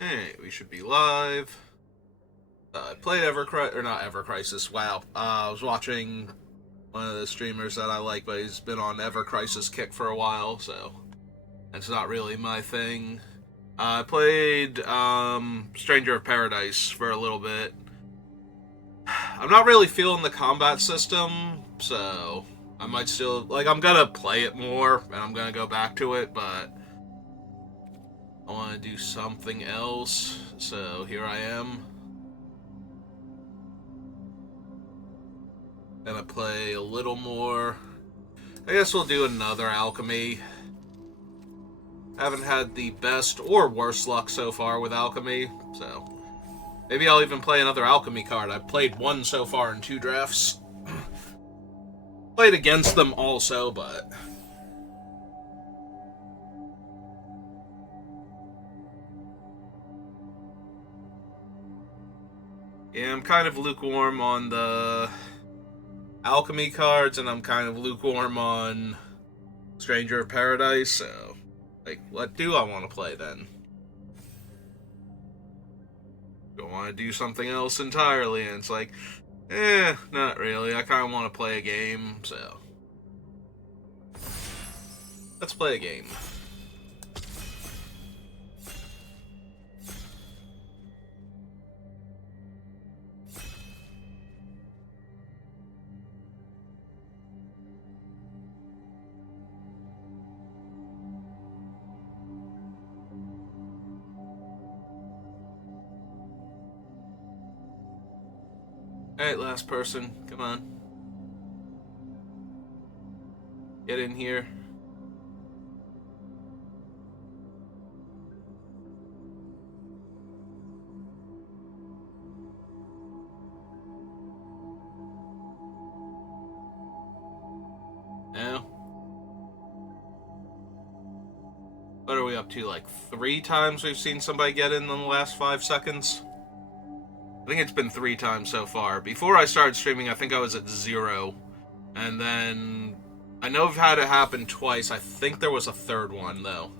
Hey, we should be live. I played or not Ever Crisis. Wow. I was watching one of the streamers that I like, but he's been on Ever Crisis kick for a while, so it's not really my thing. I played Stranger of Paradise for a little bit. I'm not really feeling the combat system, so I might still I'm gonna play it more and I'm gonna go back to it, but I want to do something else. So here I am. Gonna play a little more. I guess we'll do another alchemy. Haven't had the best or worst luck so far with alchemy, so maybe I'll even play another alchemy card. I've played one so far in 2 drafts. Played against them also, but yeah, I'm kind of lukewarm on the alchemy cards, and I'm kind of lukewarm on Stranger of Paradise, so what do I want to play then? Do I want to do something else entirely? And it's not really. I kind of want to play a game, so let's play a game. Alright, last person. Come on. Get in here. Now. What are we up to? Like 3 times we've seen somebody get in the last 5 seconds? I think it's been 3 times so far. Before I started streaming, I think I was at 0. And then I know I've had it happen twice. I think there was a third one, though.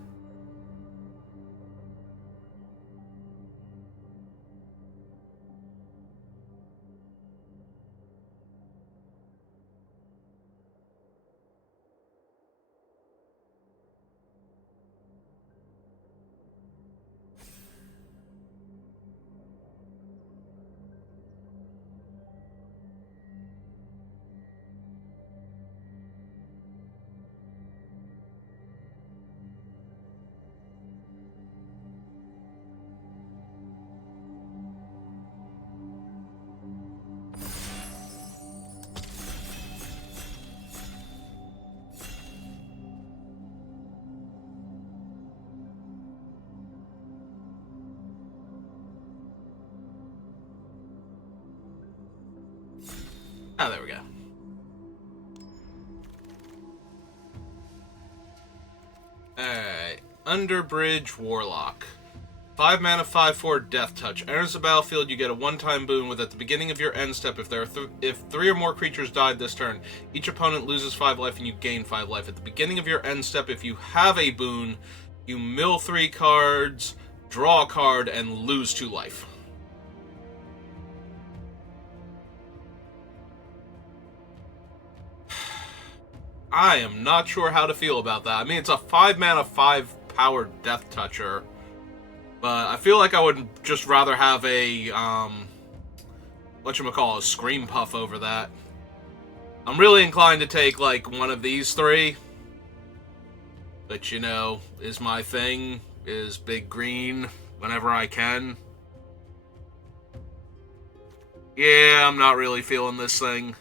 Ah, there we go. Alright. Underbridge Warlock. 5 mana, 5/4 Death Touch. Enters the battlefield, you get a one-time boon with at the beginning of your end step. If if 3 or more creatures died this turn, each opponent loses 5 life and you gain 5 life. At the beginning of your end step, if you have a boon, you mill 3 cards, draw a card, and lose 2 life. I am not sure how to feel about that. I mean, it's a 5 mana, 5 power Death Toucher, but I feel like I would just rather have a, whatchamacallit, a Scream Puff over that. I'm really inclined to take, one of these 3, which, is my thing, is big green whenever I can. Yeah, I'm not really feeling this thing.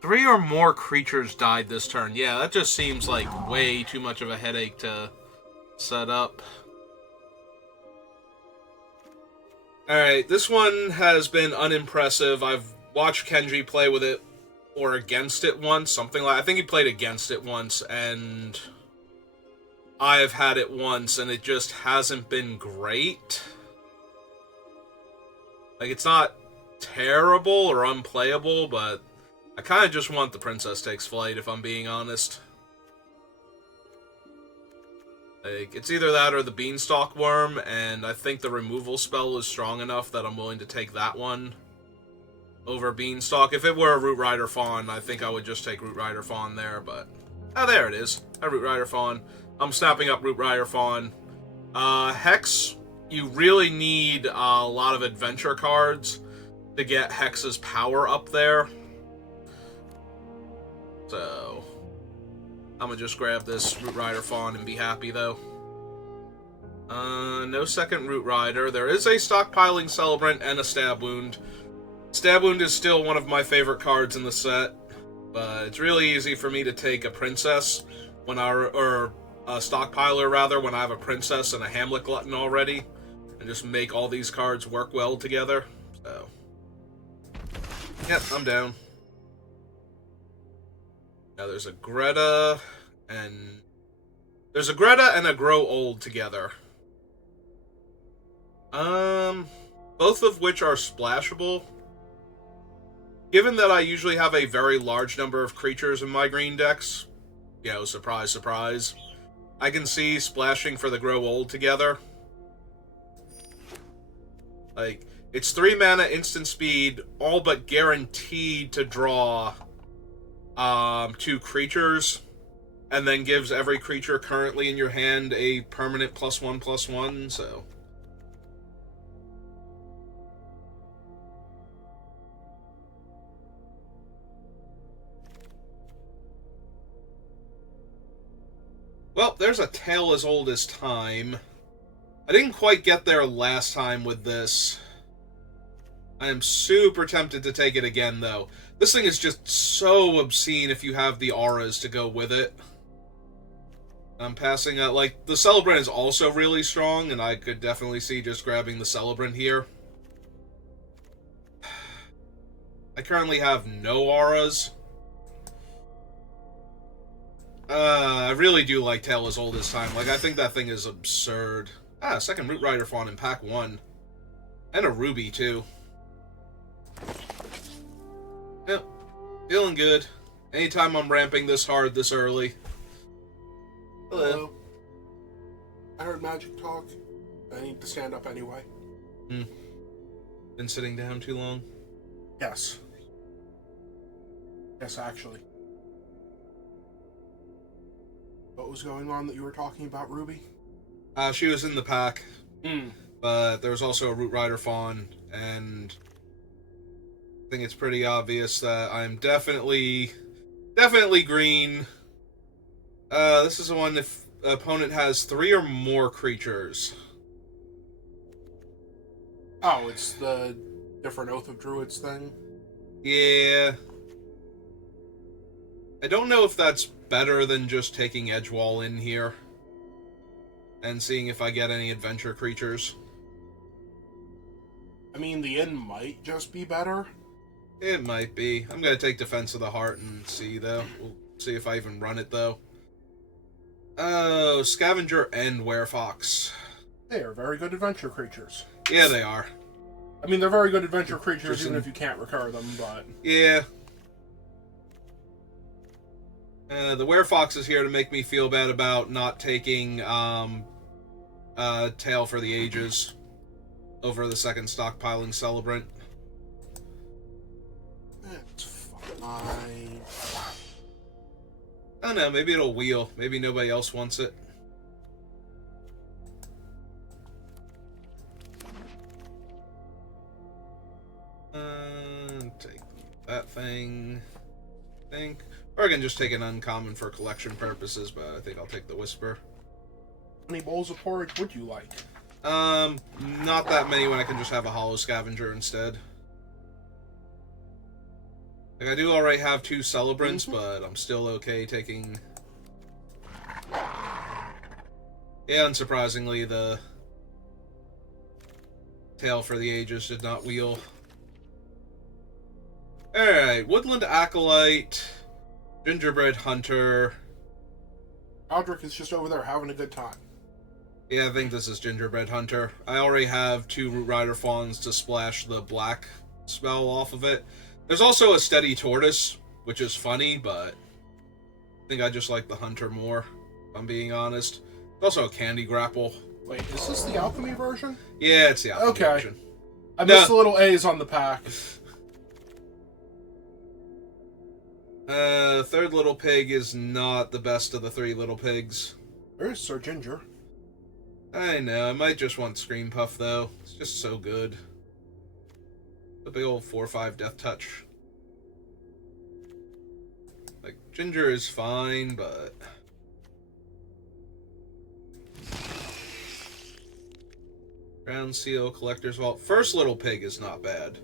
3 or more creatures died this turn. Yeah, that just seems like way too much of a headache to set up. Alright, this one has been unimpressive. I've watched Kenji play with it or against it once, something like I think he played against it once, and I've had it once, and it just hasn't been great. It's not terrible or unplayable, but I kind of just want the Princess Takes Flight, if I'm being honest. Like, it's either that or the Beanstalk Worm, and I think the removal spell is strong enough that I'm willing to take that one over Beanstalk. If it were a Root Rider Fawn, I think I would just take Root Rider Fawn there, but... Oh, there it is. A Root Rider Fawn. I'm snapping up Root Rider Fawn. Hex, you really need a lot of adventure cards to get Hex's power up there. So... I'm gonna just grab this Root Rider Fawn and be happy, though. No second Root Rider. There is a Stockpiling Celebrant and a Stab Wound. Stab Wound is still one of my favorite cards in the set, but it's really easy for me to take a Princess when or a Stockpiler, rather, when I have a Princess and a Hamlet Glutton already, and just make all these cards work well together, so... Yep, I'm down. Now there's a Greta and a Grow Old together. Both of which are splashable. Given that I usually have a very large number of creatures in my green decks, you know, surprise, surprise, I can see splashing for the Grow Old together. Like, it's 3 mana instant speed, all but guaranteed to draw 2 creatures, and then gives every creature currently in your hand a permanent +1/+1, so... Well, there's a Tale as Old as Time. I didn't quite get there last time with this. I am super tempted to take it again, though. This thing is just so obscene if you have the auras to go with it. I'm passing out, like, the Celebrant is also really strong, and I could definitely see just grabbing the Celebrant here. I currently have no auras. I really do like Tale as Old as Time. Like, I think that thing is absurd. Ah, second Root Rider Fawn in pack 1. And a Ruby, too. Yep. Feeling good. Anytime I'm ramping this hard this early. Hello. I heard magic talk. I need to stand up anyway. Been sitting down too long? Yes. Yes, actually. What was going on that you were talking about, Ruby? She was in the pack. But there was also a Root Rider Fawn, and I think it's pretty obvious that I'm definitely green. This is the one if the opponent has 3 or more creatures. Oh, it's the different Oath of Druids thing? Yeah. I don't know if that's better than just taking Edgewall in here and seeing if I get any adventure creatures. I mean, the inn might just be better. It might be. I'm going to take Defense of the Heart and see, though. We'll see if I even run it, though. Oh, Scavenger and Werefox. They are very good adventure creatures. Yeah, they are. I mean, they're very good adventure creatures even if you can't recur them, but... Yeah. The Werefox is here to make me feel bad about not taking Tale for the Ages over the second Stockpiling Celebrant. That's fine. I don't know, maybe it'll wheel. Maybe nobody else wants it. Take that thing. I think. Or I can just take an uncommon for collection purposes, but I think I'll take the Whisper. How many bowls of porridge would you like? Not that many when I can just have a Hollow Scavenger instead. Like, I do already have 2 Celebrants, but I'm still okay taking... Yeah, unsurprisingly, the Tale for the Ages did not wheel. Alright, Woodland Acolyte, Gingerbread Hunter. Aldrich is just over there having a good time. Yeah, I think this is Gingerbread Hunter. I already have 2 Root Rider Fawns to splash the black spell off of it. There's also a Steady Tortoise, which is funny, but I think I just like the Hunter more, if I'm being honest. Also a candy grapple. Wait, is this the alchemy version? Yeah, it's the alchemy Okay. version. I missed the little A's on the pack. Third little pig is not the best of the three little pigs. There's Sir Ginger. I know, I might just want Scream Puff, though. It's just so good. The big old 4/5 Death Touch. Like, Ginger is fine, but... Ground Seal, Collector's Vault. First little pig is not bad.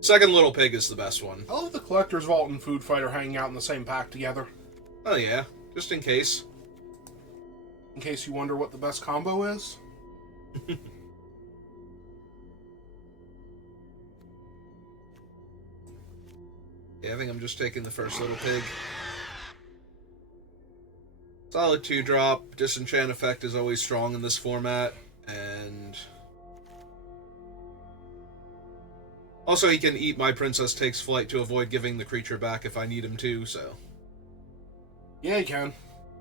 Second little pig is the best one. I love the Collector's Vault and Food Fighter hanging out in the same pack together. Oh yeah, just in case. In case you wonder what the best combo is. Yeah, I think I'm just taking the first little pig. Solid 2-drop. Disenchant effect is always strong in this format. And... also, he can eat My Princess Takes Flight to avoid giving the creature back if I need him to, so... yeah, he can.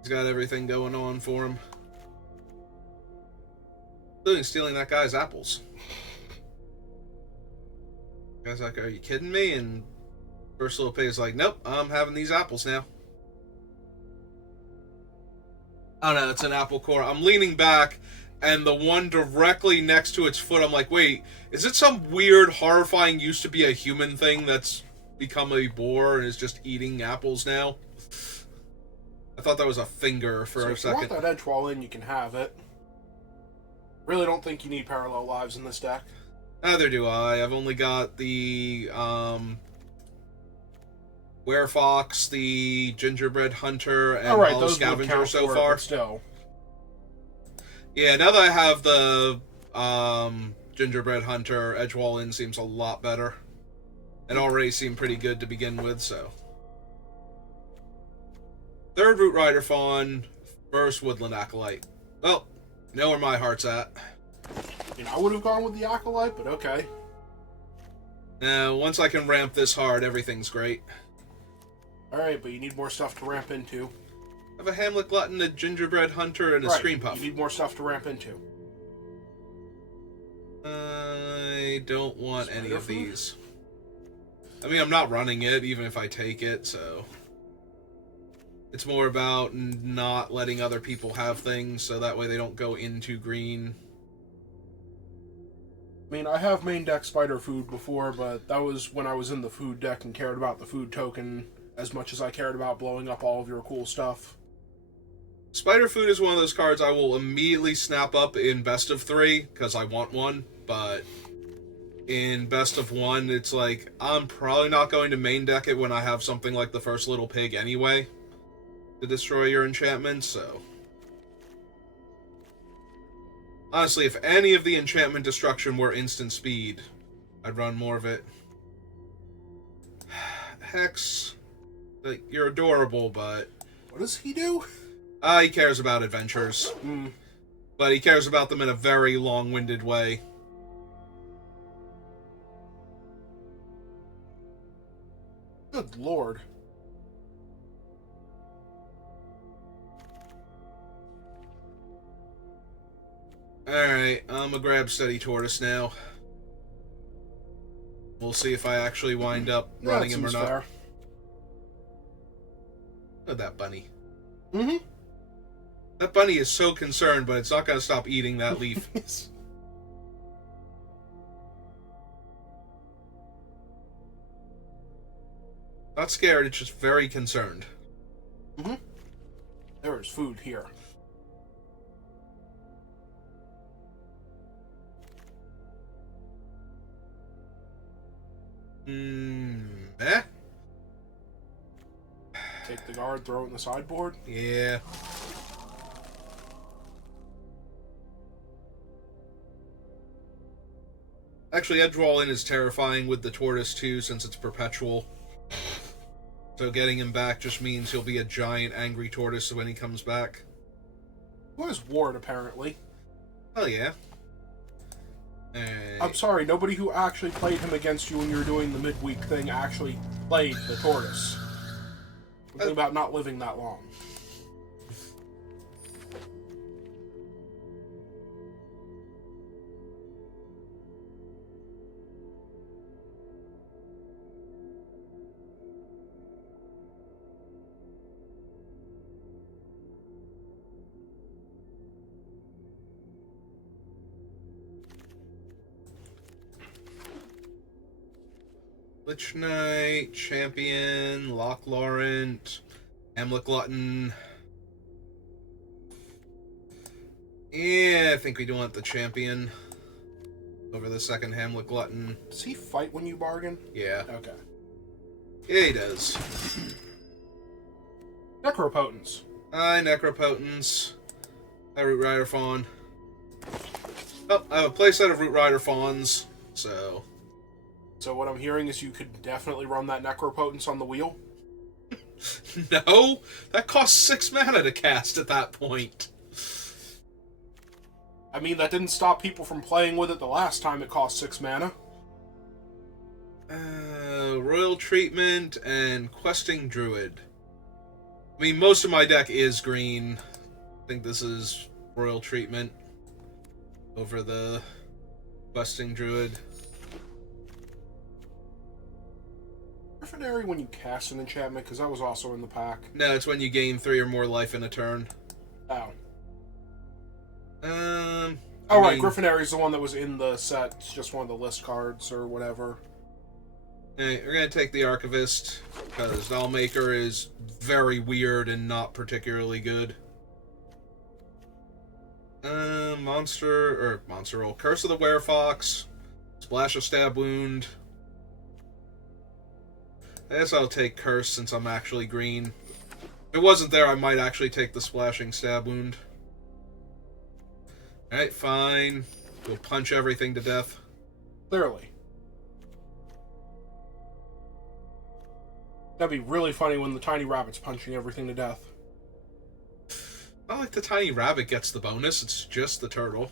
He's got everything going on for him. Including stealing that guy's apples. The guy's like, are you kidding me? And first little pig is like, nope, I'm having these apples now. Oh no, it's an apple core. I'm leaning back, and the one directly next to its foot, I'm like, wait, is it some weird, horrifying, used to be a human thing that's become a boar and is just eating apples now? I thought that was a finger for a second. If you want that edge wall in, you can have it. Really don't think you need parallel lives in this deck. Neither do I. I've only got the Werefox, the Gingerbread Hunter, and Hollow Scavenger so far. Still. Yeah, now that I have the Gingerbread Hunter, Edgewall in seems a lot better. It already seemed pretty good to begin with, so. Third Root Rider Fawn, first Woodland Acolyte. Well, you know where my heart's at. I mean, I would have gone with the Acolyte, but okay. Now, once I can ramp this hard, everything's great. Alright, but you need more stuff to ramp into. I have a Hamlet Glutton, a Gingerbread Hunter, and a Scream Puff. You need more stuff to ramp into. I don't want any of food? these. I mean, I'm not running it, even if I take it, so... it's more about not letting other people have things, so that way they don't go into green. I mean, I have main deck Spider Food before, but that was when I was in the food deck and cared about the food token as much as I cared about blowing up all of your cool stuff. Spider Food is one of those cards I will immediately snap up in best of 3, because I want one, but in best of 1, it's like, I'm probably not going to main deck it when I have something like the first little pig anyway to destroy your enchantments, so... honestly, if any of the enchantment destruction were instant speed, I'd run more of it. Hex, like, you're adorable, but... what does he do? He cares about adventures. But he cares about them in a very long-winded way. Good lord. Alright, I'm gonna grab Steady Tortoise now. We'll see if I actually wind up running him or not. Fair. Look at that bunny. Mm-hmm. That bunny is so concerned, but it's not gonna stop eating that leaf. Not scared, it's just very concerned. Mm-hmm. There is food here. Eh? Take the guard, throw it in the sideboard. Yeah. Actually, Edgewall in is terrifying with the tortoise, too, since it's perpetual. So getting him back just means he'll be a giant angry tortoise when he comes back. Who has Ward, apparently? Oh, yeah. I'm sorry, nobody who actually played him against you when you were doing the midweek thing actually played the tortoise. Think about not living that long. Lich Knight, Champion, Loch Laurent, Hamlet Glutton. Yeah, I think we do want the Champion over the second Hamlet Glutton. Does he fight when you bargain? Yeah. Okay. Yeah, he does. Necropotence. Hi, Necropotence. Hi, Root Rider Fawn. Oh, I have a playset of Root Rider Fawns, so... So what I'm hearing is you could definitely run that Necropotence on the wheel? No! That costs 6 mana to cast at that point. I mean, that didn't stop people from playing with it the last time it cost 6 mana. Royal Treatment and Questing Druid. I mean, most of my deck is green. I think this is Royal Treatment over the Questing Druid. Griffinary when you cast an enchantment, because that was also in the pack. No, it's when you gain 3 or more life in a turn. Oh. Right, Griffinary's the one that was in the set. It's just one of the list cards or whatever. Alright, we're gonna take the Archivist, because Dollmaker is very weird and not particularly good. Monster Roll. Curse of the Werefox. Splash of Stab Wound. I guess I'll take Curse since I'm actually green. If it wasn't there, I might actually take the Splashing Stab Wound. Alright, fine. We'll punch everything to death. Clearly. That'd be really funny when the tiny rabbit's punching everything to death. Not like the tiny rabbit gets the bonus, it's just the turtle.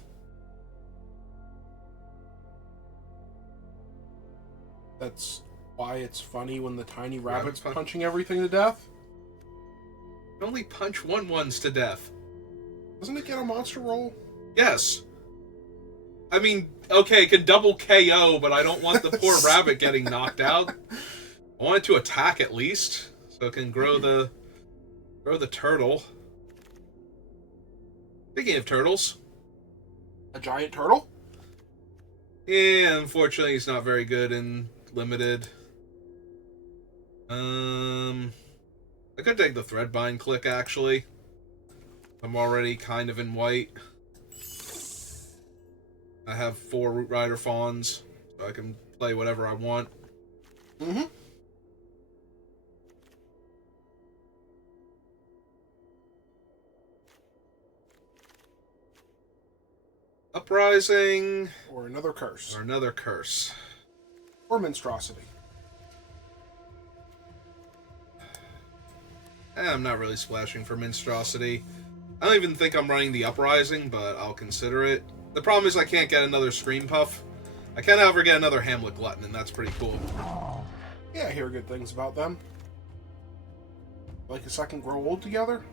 That's why it's funny when the tiny rabbit's punching everything to death? Only punch 1/1s to death. Doesn't it get a monster roll? Yes. I mean, okay, it can double KO, but I don't want the poor rabbit getting knocked out. I want it to attack at least, so it can grow the turtle. Speaking of turtles. A giant turtle? Yeah, unfortunately he's not very good in limited. I could take the Threadbind Click, actually. I'm already kind of in white. I have 4 Root Rider Fawns, so I can play whatever I want. Mm-hmm. Uprising. Or another curse. Or another curse. Or Monstrosity. I'm not really splashing for Monstrosity. I don't even think I'm running the Uprising, but I'll consider it. The problem is I can't get another Scream Puff. I can, however, get another Hamlet Glutton, and that's pretty cool. Yeah, I hear good things about them. Like a second grow old together?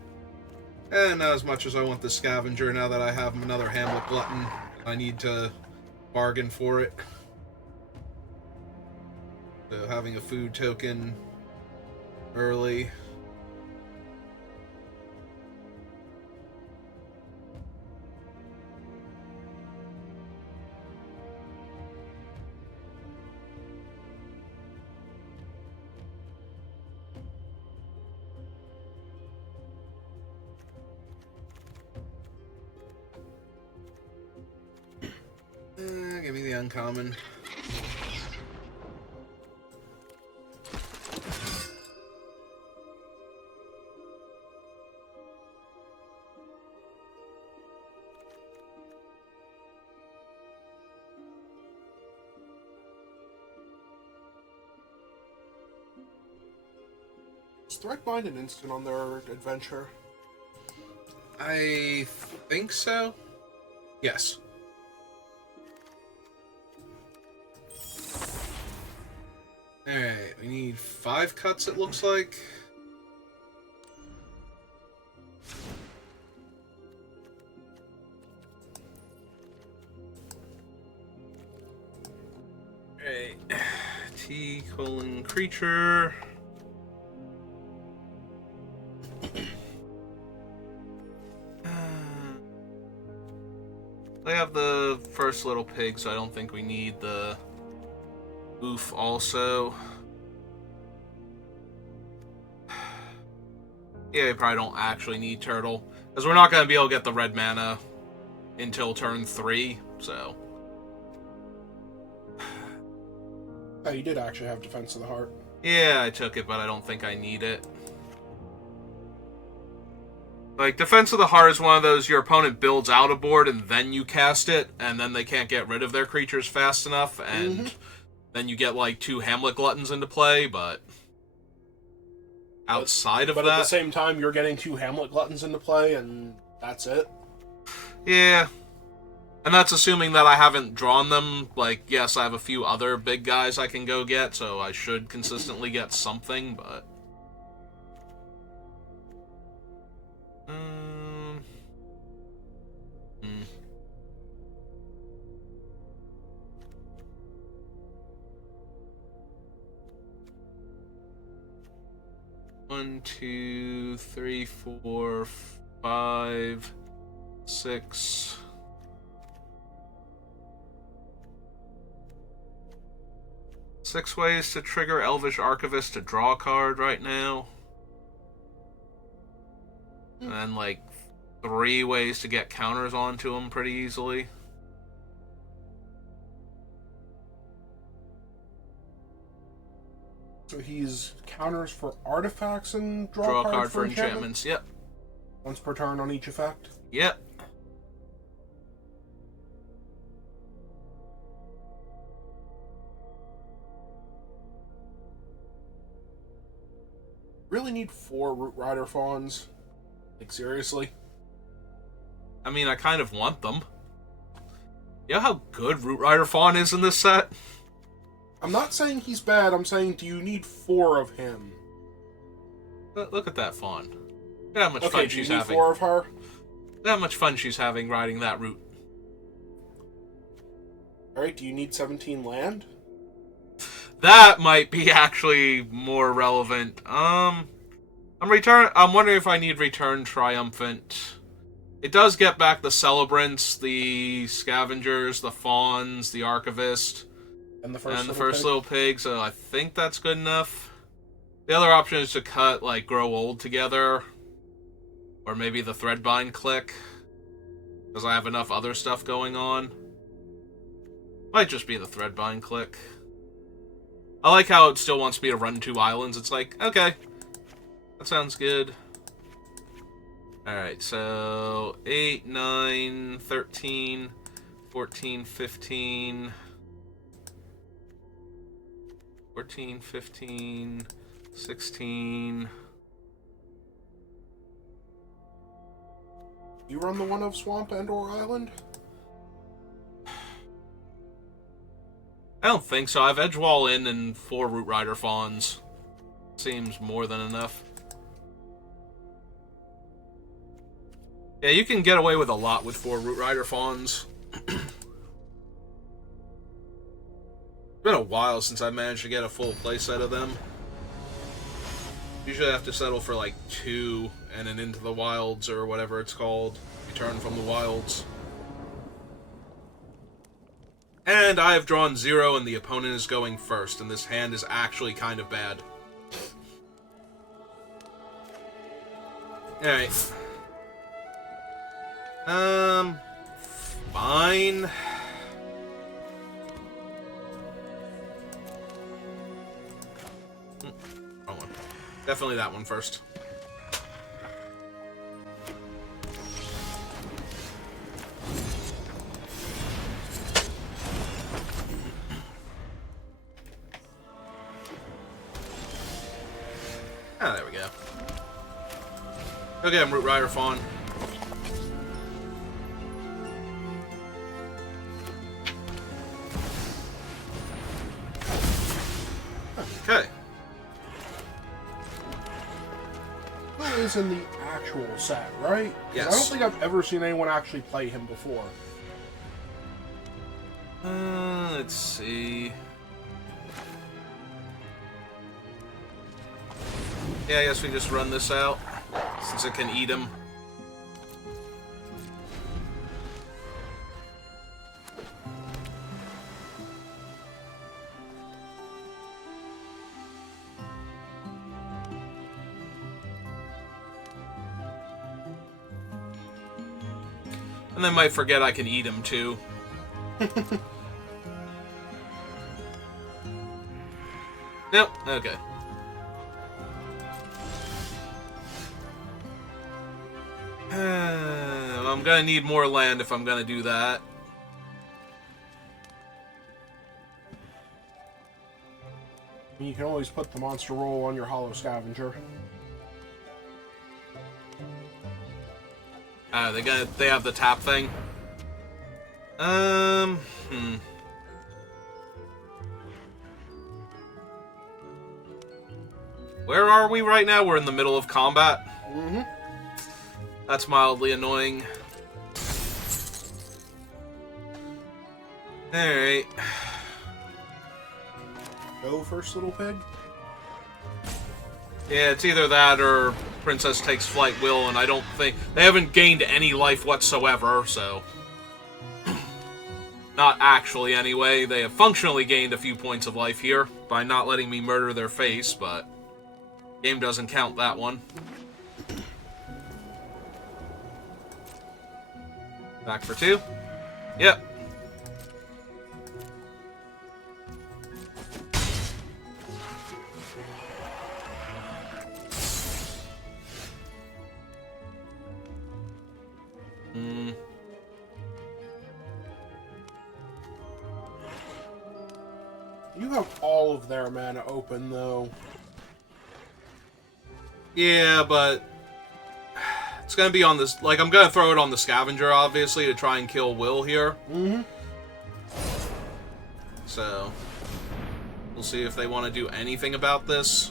And not as much as I want the Scavenger now that I have another Hamlet Glutton. I need to bargain for it. So having a food token early. Give me the uncommon. Is Threadbind an instant on their adventure? I think so. Yes. Alright, we need 5 cuts, it looks like. Alright. T::creature. I have the first little pig, so I don't think we need the oof also. Yeah, you probably don't actually need Turtle. Because we're not going to be able to get the red mana until turn 3, so... Oh, you did actually have Defense of the Heart. Yeah, I took it, but I don't think I need it. Like, Defense of the Heart is one of those your opponent builds out a board and then you cast it, and then they can't get rid of their creatures fast enough, and then you get, like, 2 Hamlet Gluttons into play, but... outside of that... But at the same time, you're getting 2 Hamlet Gluttons into play, and that's it? Yeah. And that's assuming that I haven't drawn them. Like, yes, I have a few other big guys I can go get, so I should consistently get something, but... 1, 2, 3, 4, 5, 6... 6 ways to trigger Elvish Archivist to draw a card right now. And then, like, 3 ways to get counters onto him pretty easily. So he's counters for artifacts and draw a card for enchantments. Yep. Once per turn on each effect? Yep. Really need 4 Root Rider Fawns? Like, seriously? I mean, I kind of want them. You know how good Root Rider Fawn is in this set? I'm not saying he's bad, I'm saying do you need 4 of him? Look at that Fawn. Look at how much fun she's having. 4 of her? Look how much fun she's having riding that route. Alright, do you need 17 land? That might be actually more relevant. I'm wondering if I need Return Triumphant. It does get back the Celebrants, the Scavengers, the Fawns, the Archivist, and the first little pig, so I think that's good enough. The other option is to cut, like, Grow Old together, or maybe the Threadbind Click, because I have enough other stuff going on. Might just be the Threadbind Click. I like how it still wants me to run 2 islands. It's like, okay, that sounds good. Alright, so 8, 9, 13, 14, 15, 14, 15, 16. You run the one of Swamp and or Island? I don't think so. I've Edgewall in and 4 Root Rider Fawns. Seems more than enough. Yeah, you can get away with a lot with 4 Root Rider Fawns. It's been a while since I managed to get a full playset of them. Usually I have to settle for like 2 and an Into the Wilds or whatever it's called. Return from the Wilds. And I have drawn 0 and the opponent is going first, and this hand is actually kind of bad. Alright. Fine. Wrong one. Definitely that one first. Ah, there we go. Go get him, Root Rider Fawn. Okay. He is in the actual set, right? Yes. I don't think I've ever seen anyone actually play him before. Let's see. Yeah, I guess we just run this out, since it can eat him. And they might forget I can eat them, too. Nope, okay. I'm gonna need more land if I'm gonna do that. You can always put the monster roll on your hollow scavenger. They have the tap thing. Where are we right now? We're in the middle of combat. Mm-hmm. That's mildly annoying. Alright. Go first, little pig. Yeah, it's either that or Princess Takes Flight will, and I don't think... They haven't gained any life whatsoever, so... Not actually, anyway. They have functionally gained a few points of life here by not letting me murder their face, but... Game doesn't count that one. Back for 2? Yep. You have all of their mana open, though. Yeah, but... It's gonna be on this... Like, I'm gonna throw it on the Scavenger, obviously, to try and kill Will here. Mm-hmm. So... We'll see if they want to do anything about this.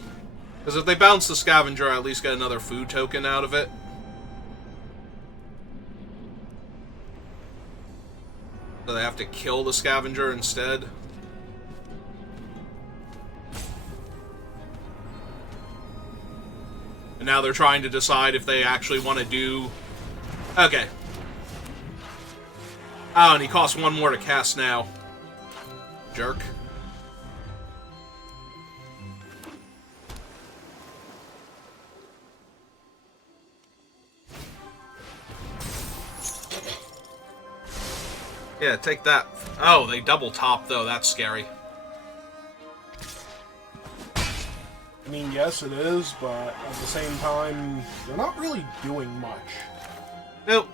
Because if they bounce the Scavenger, I at least get another food token out of it. So they have to kill the Scavenger instead. And now they're trying to decide if they actually want to do... Okay. Oh, and he costs 1 more to cast now. Jerk. Yeah, take that. Oh, they double top, though. That's scary. I mean, yes, it is, but at the same time, they're not really doing much. Nope.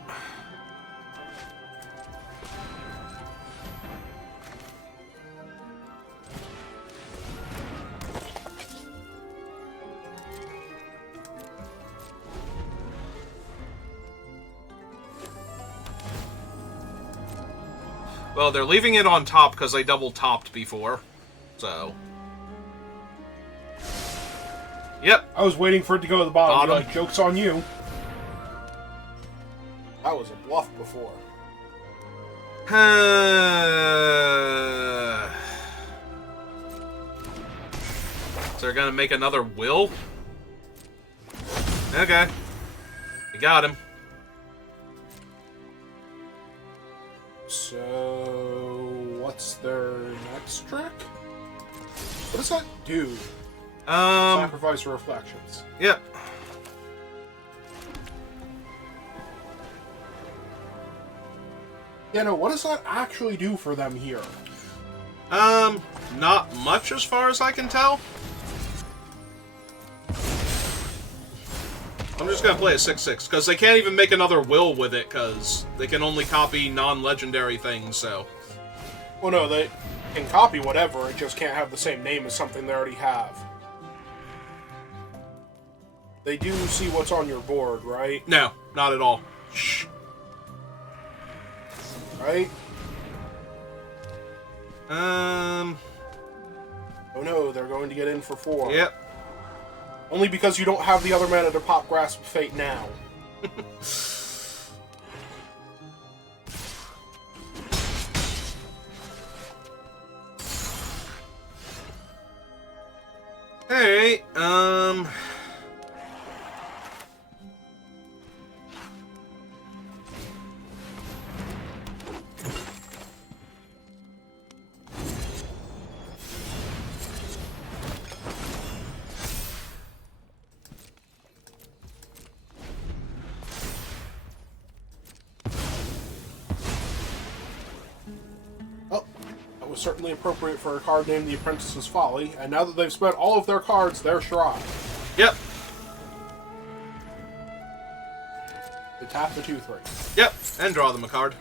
Well, they're leaving it on top because they double topped before, so... Yep. I was waiting for it to go to the bottom. Bottom. Like, joke's on you. That was a bluff before. So they're gonna make another will? Okay. We got him. So... what's their next trick? What does that do? Sacrifice reflections. Yep. Yeah, no, what does that actually do for them here? Not much as far as I can tell. I'm just gonna play a 6/6, because they can't even make another will with it, because they can only copy non-legendary things, so... Well, no, they can copy whatever, it just can't have the same name as something they already have. They do see what's on your board, right? No, not at all. Shh. Right? Oh no, they're going to get in for 4. Yep. Only because you don't have the other mana to pop Grasp of Fate now. Alright, was certainly appropriate for a card named the Apprentice's Folly, and now that they've spent all of their cards, they're Shroud. Yep. They tap the 2-3. Yep, and draw them a card.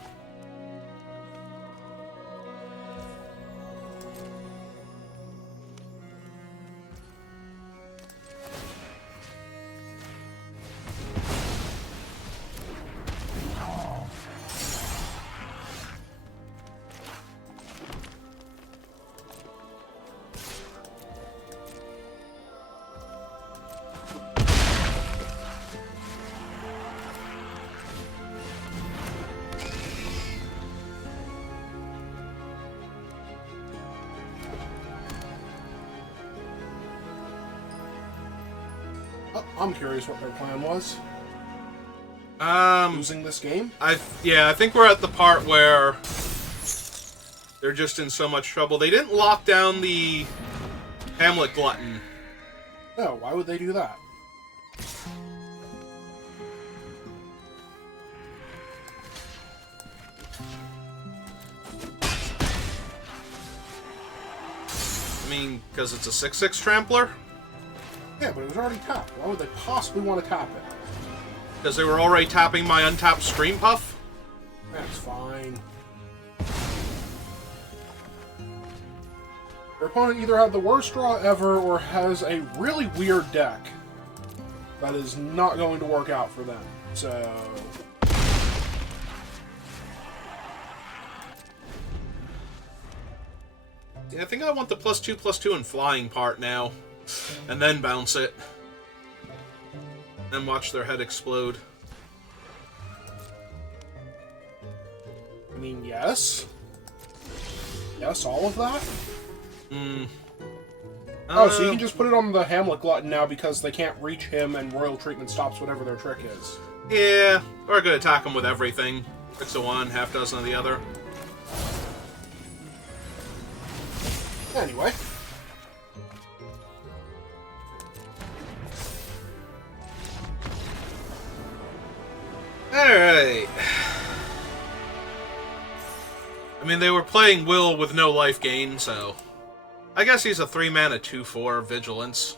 I'm curious what their plan was. Losing this game? I think we're at the part where they're just in so much trouble. They didn't lock down the Hamlet Glutton. No, why would they do that? I mean, because it's a 6/6 trampler? Yeah, but it was already tapped. Why would they possibly want to tap it? Because they were already tapping my untapped Scream Puff? That's fine. Your opponent either had the worst draw ever or has a really weird deck that is not going to work out for them. So... Yeah, I think I want the +2/+2 and flying part now. And then bounce it. And watch their head explode. I mean, yes. Yes, all of that? Oh, so you can just put it on the Hamlet Glutton now because they can't reach him and Royal Treatment stops whatever their trick is. Yeah, or I could attack him with everything. 6 of one, half dozen of the other. Anyway. Alright. I mean, they were playing Will with no life gain, so... I guess he's a 3-mana 2/4 Vigilance.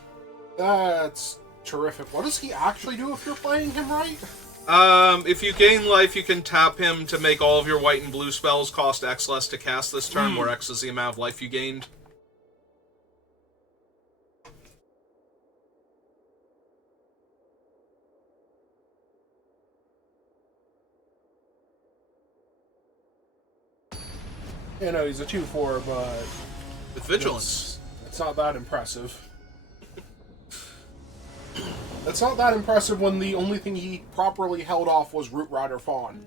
That's terrific. What does he actually do if you're playing him right? If you gain life, you can tap him to make all of your white and blue spells cost X less to cast this turn, where X is the amount of life you gained. You know, he's a 2/4, but... With Vigilance. It's not that impressive. It's not that impressive when the only thing he properly held off was Root Rider Fawn,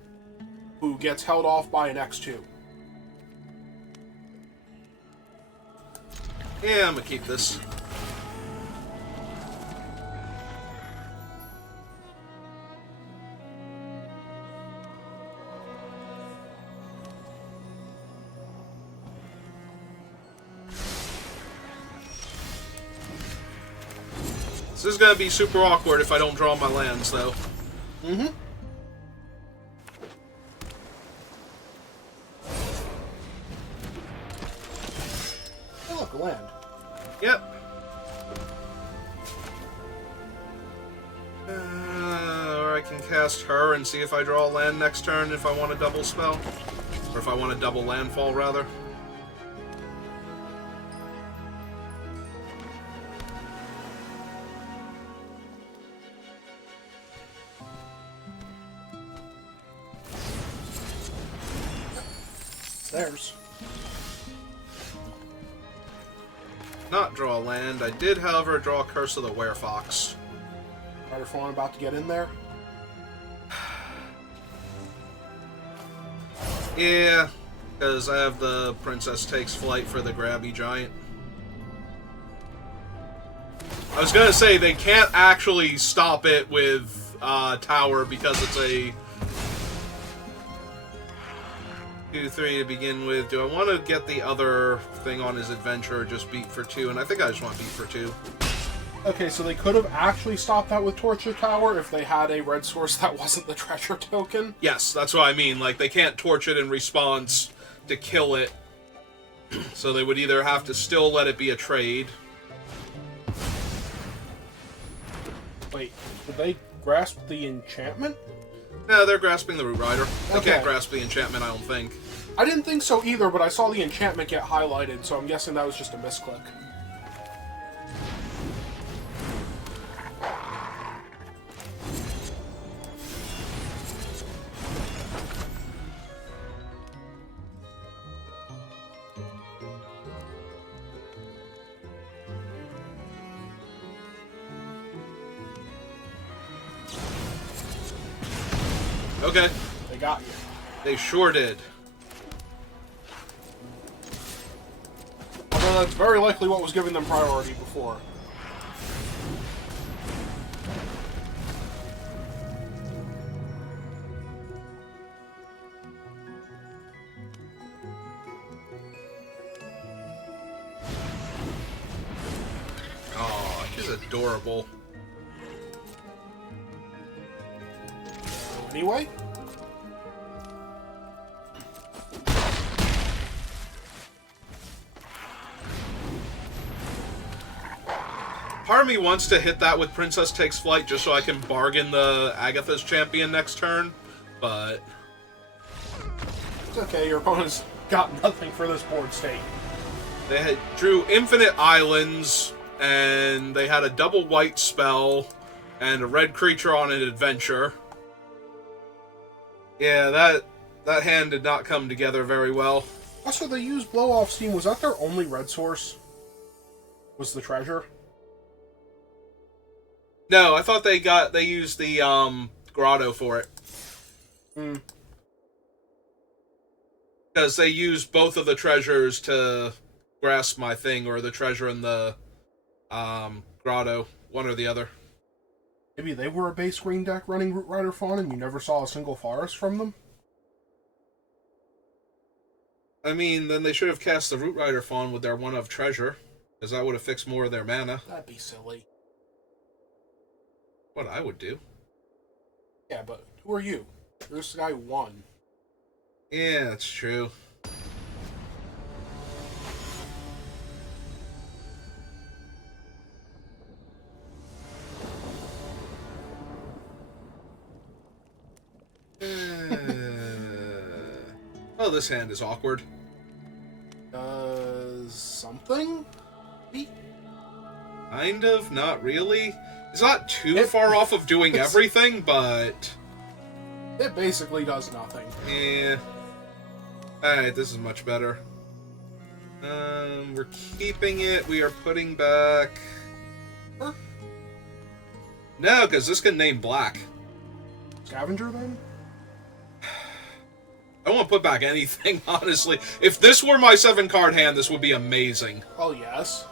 who gets held off by an X2. Yeah, I'm gonna keep this. This is gonna be super awkward if I don't draw my lands, though. Mm-hmm. Oh, look, a land. Yep. Or I can cast her and see if I draw a land next turn if I want a double spell. Or if I want a double landfall, rather. Theirs. Not draw a land. I did, however, draw Curse of the Werefox. Rider Fawn about to get in there. Yeah, because I have the Princess Takes Flight for the Grabby Giant. I was gonna say, they can't actually stop it with Tower because it's a 2/3 to begin with. Do I want to get the other thing on his adventure or just beat for 2? And I think I just want beat for 2. Okay, so they could have actually stopped that with Torture Tower if they had a red source that wasn't the treasure token. Yes, that's what I mean. Like, they can't torch it in response to kill it So they would either have to still let it be a trade. Wait, did they grasp the enchantment? No, they're grasping the Root Rider. They Okay. can't grasp the enchantment, I don't think. I didn't think so either, but I saw the enchantment get highlighted, so I'm guessing that was just a misclick. Okay. They got you. They sure did. Although that's very likely what was giving them priority before. Oh, she's adorable. Anyway, Part of me wants to hit that with Princess Takes Flight just so I can bargain the Agatha's champion next turn, but it's okay, your opponent's got nothing for this board state. they drew infinite islands, and they had a double white spell, and a red creature on an adventure. Yeah, that hand did not come together very well. Also, they used Blow Off Steam. Was that their only red source? Was the treasure? No, I thought they used the grotto for it. Hmm. Because they used both of the treasures to grasp my thing, or the treasure and the grotto, one or the other. Maybe they were a base green deck running Root Rider Fawn and you never saw a single forest from them? I mean, then they should have cast the Root Rider Fawn with their one of treasure, because that would have fixed more of their mana. That'd be silly. What I would do. Yeah, but who are you? This guy won. Yeah, that's true. Oh, this hand is awkward. Something? Kind of, not really. It's not too far off of doing everything, but It basically does nothing. yeah. Alright, this is much better. We're keeping it. We are putting back. Huh? No, because this can name black. Scavenger, then? I won't put back anything, honestly. If this were my 7-card hand, this would be amazing. Oh, yes.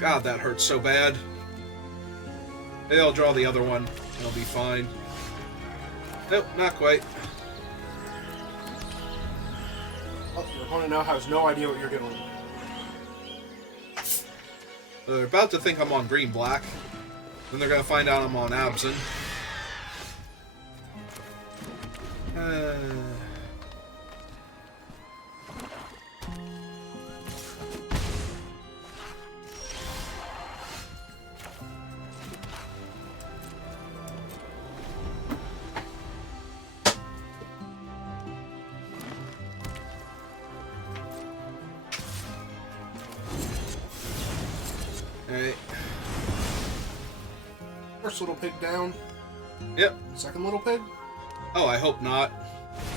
God, that hurts so bad. Maybe I'll draw the other one. It'll be fine. Nope, not quite. Oh, your opponent now has no idea what you're doing. They're about to think I'm on green-black. Then they're going to find out I'm on Absent. Alright. First little pig down. Yep. Second little pig. Oh, I hope not.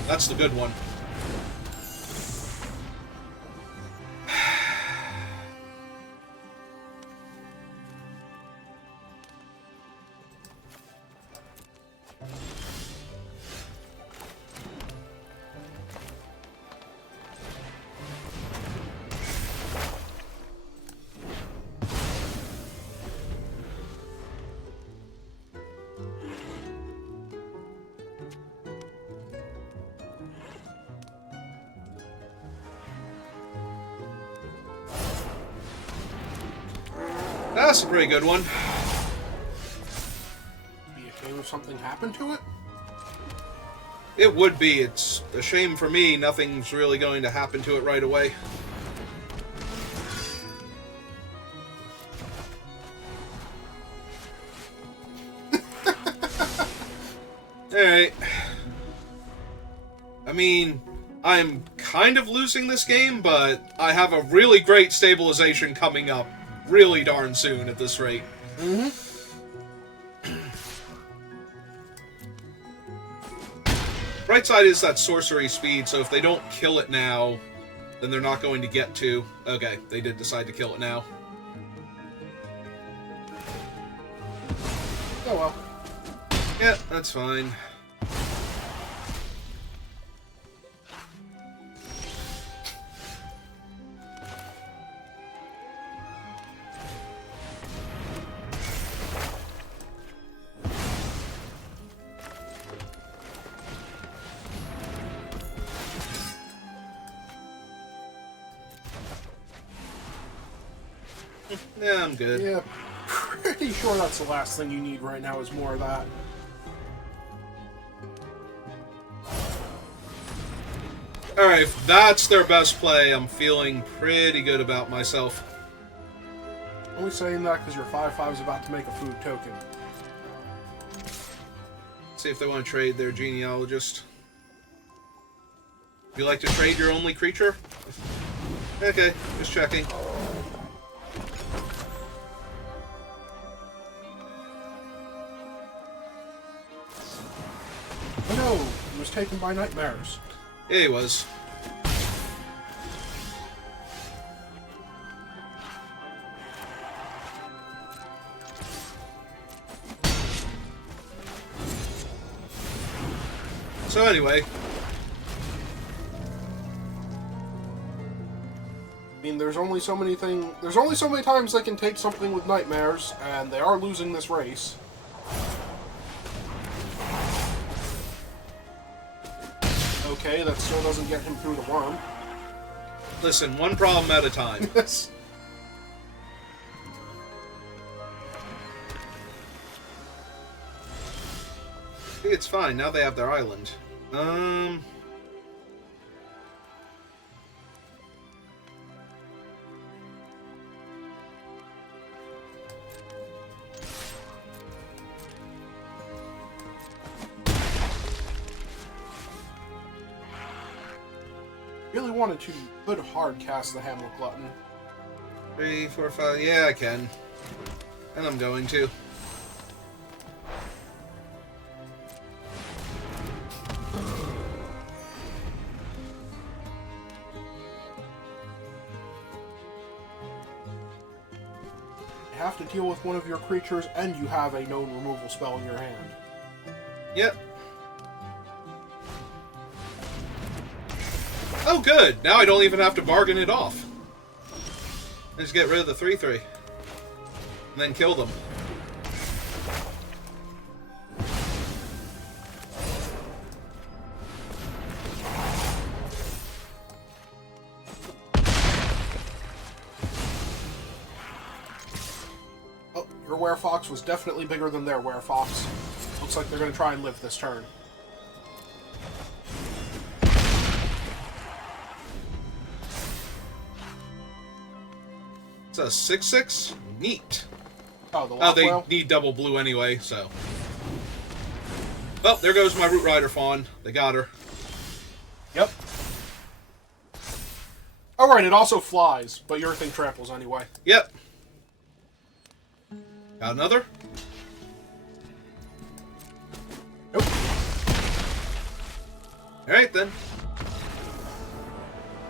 That's the good one. That's a pretty good one. Be a shame if something happened to it. It would be. It's a shame for me. Nothing's really going to happen to it right away. Alright. I mean, I'm kind of losing this game, but I have a really great stabilization coming up really darn soon at this rate. Mm-hmm. Right side is that sorcery speed, so if they don't kill it now, then they're not going to get to... Okay, they did decide to kill it now. Oh well. Yeah, that's fine. Yeah, I'm good. Yeah, pretty sure that's the last thing you need right now is more of that. Alright, if that's their best play, I'm feeling pretty good about myself. Only saying that because your 5/5 is about to make a food token. See if they want to trade their genealogist. You like to trade your only creature? Okay, just checking. Oh no, he was taken by nightmares. Yeah, he was. So anyway. I mean, there's only so many times they can take something with nightmares, and they are losing this race. Okay, that still doesn't get him through the worm. Listen, one problem at a time. Yes. It's fine, now they have their island. Really wanted to could hard cast the Hamlet Glutton. 3, 4, 5. Yeah, I can. And I'm going to. You have to deal with one of your creatures, and you have a known removal spell in your hand. Yep. Oh, good! Now I don't even have to bargain it off. I just get rid of the 3/3. And then kill them. Oh, your Werefox was definitely bigger than their Werefox. Looks like they're going to try and live this turn. It's a 6/6? Neat. Oh, the Oh, they Lockwail? need double blue anyway, so. Well, there goes my Root Rider Fawn. They got her. Yep. Alright, it also flies, but your thing tramples anyway. Yep. Got another? Nope. Alright then.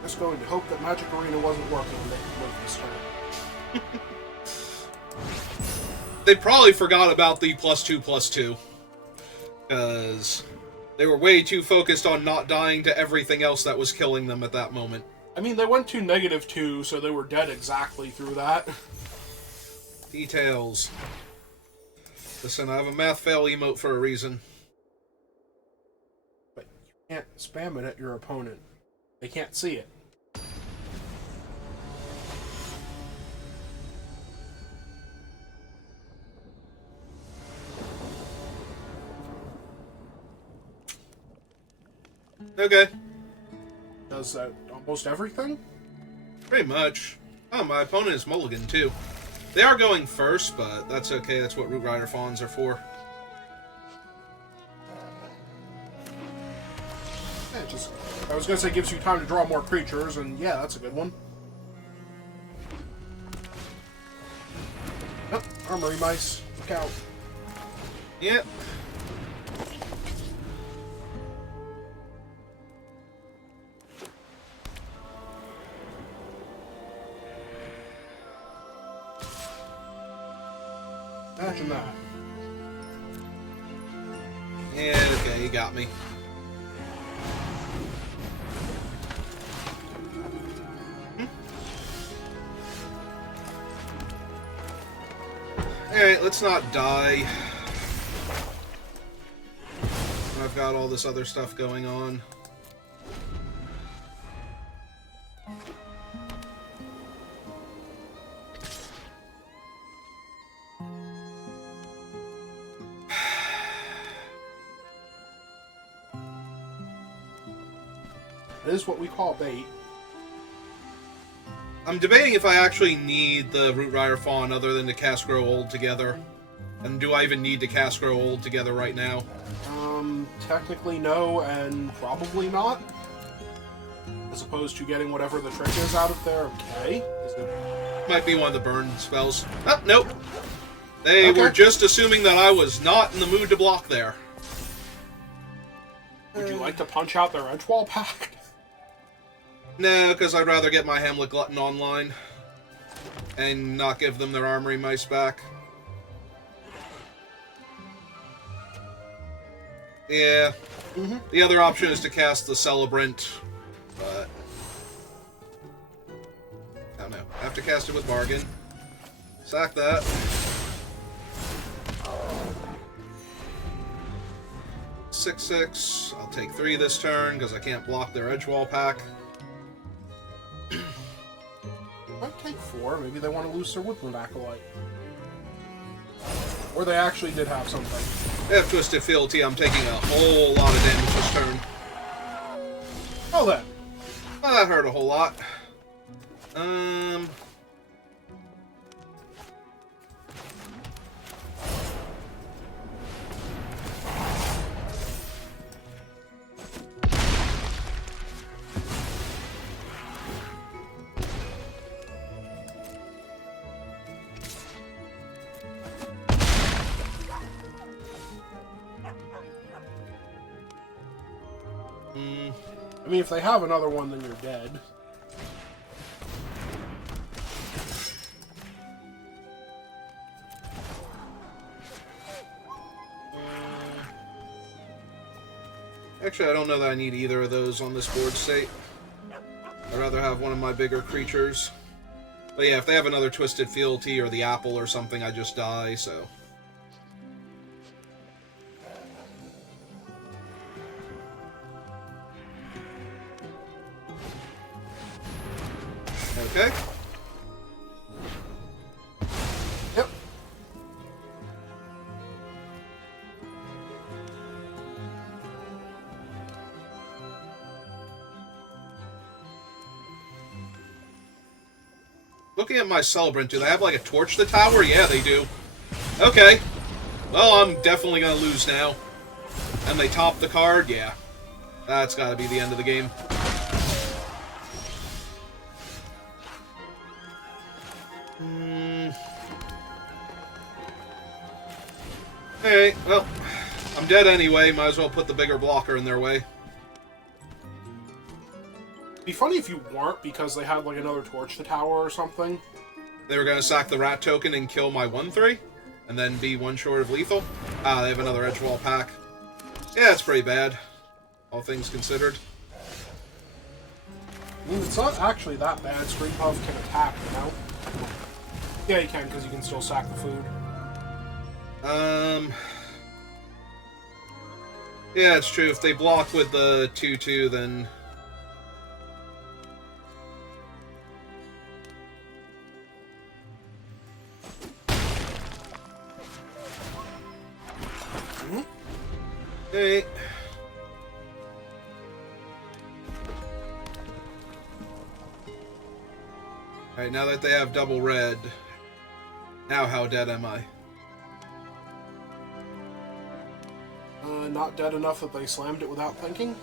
Just going to hope that Magic Arena wasn't working and they could live this turn. They probably forgot about the +2/+2. Because they were way too focused on not dying to everything else that was killing them at that moment. I mean, they went to -2, so they were dead exactly through that. Details. Listen, I have a math fail emote for a reason. But you can't spam it at your opponent. They can't see it. Okay. Does that almost everything? Pretty much. Oh, my opponent is mulligan, too. They are going first, but that's okay. That's what Root Rider Fawns are for. Yeah, I was gonna say gives you time to draw more creatures, and yeah, that's a good one. Oh, armory mice. Look out. Yep. Imagine that. Yeah, okay, you got me. Alright, let's not die. I've got all this other stuff going on. It is what we call bait. I'm debating if I actually need the Root Rider Fawn other than to cast Grow Old together. And do I even need to cast Grow Old together right now? Technically no, and probably not. As opposed to getting whatever the trick is out of there. Okay. Is it... Might be one of the burn spells. Oh, nope. They Okay. were just assuming that I was not in the mood to block there. Would you like to punch out their edge wall pack? No, because I'd rather get my Hamlet Glutton online. And not give them their Armory Mice back. Yeah. Mm-hmm. The other option is to cast the Celebrant, but... I don't know. I have to cast it with Bargain. Sack that. Six, 6. I'll take 3 this turn, because I can't block their Edgewall pack. Might take 4. Maybe they want to lose their Woodland Acolyte. Or they actually did have something. They have Twisted Fealty. I'm taking a whole lot of damage this turn. Oh, then. Well, that hurt a whole lot. I mean, if they have another one, then you're dead. Actually, I don't know that I need either of those on this board state. I'd rather have one of my bigger creatures. But yeah, if they have another Twisted Fealty or the Apple or something, I just die, so... Okay. Yep. Looking at my Celebrant, do they have, like, a Torch the Tower? Yeah, they do. Okay. Well, I'm definitely gonna lose now. And they top the card? Yeah. That's gotta be the end of the game. Alright, well, I'm dead anyway. Might as well put the bigger blocker in their way. It'd be funny if you weren't, because they had, like, another Torch the Tower or something. They were going to sack the rat token and kill my 1/3, and then be one short of lethal. Ah, they have another Edgewall pack. Yeah, it's pretty bad, all things considered. I mean, it's not actually that bad. Screen Puff can attack, you know? Yeah, you can, because you can still sack the food. Yeah, it's true. If they block with the 2/2, then... Mm-hmm. Hey. Alright, now that they have double red, now how dead am I? Not dead enough that they slammed it without thinking.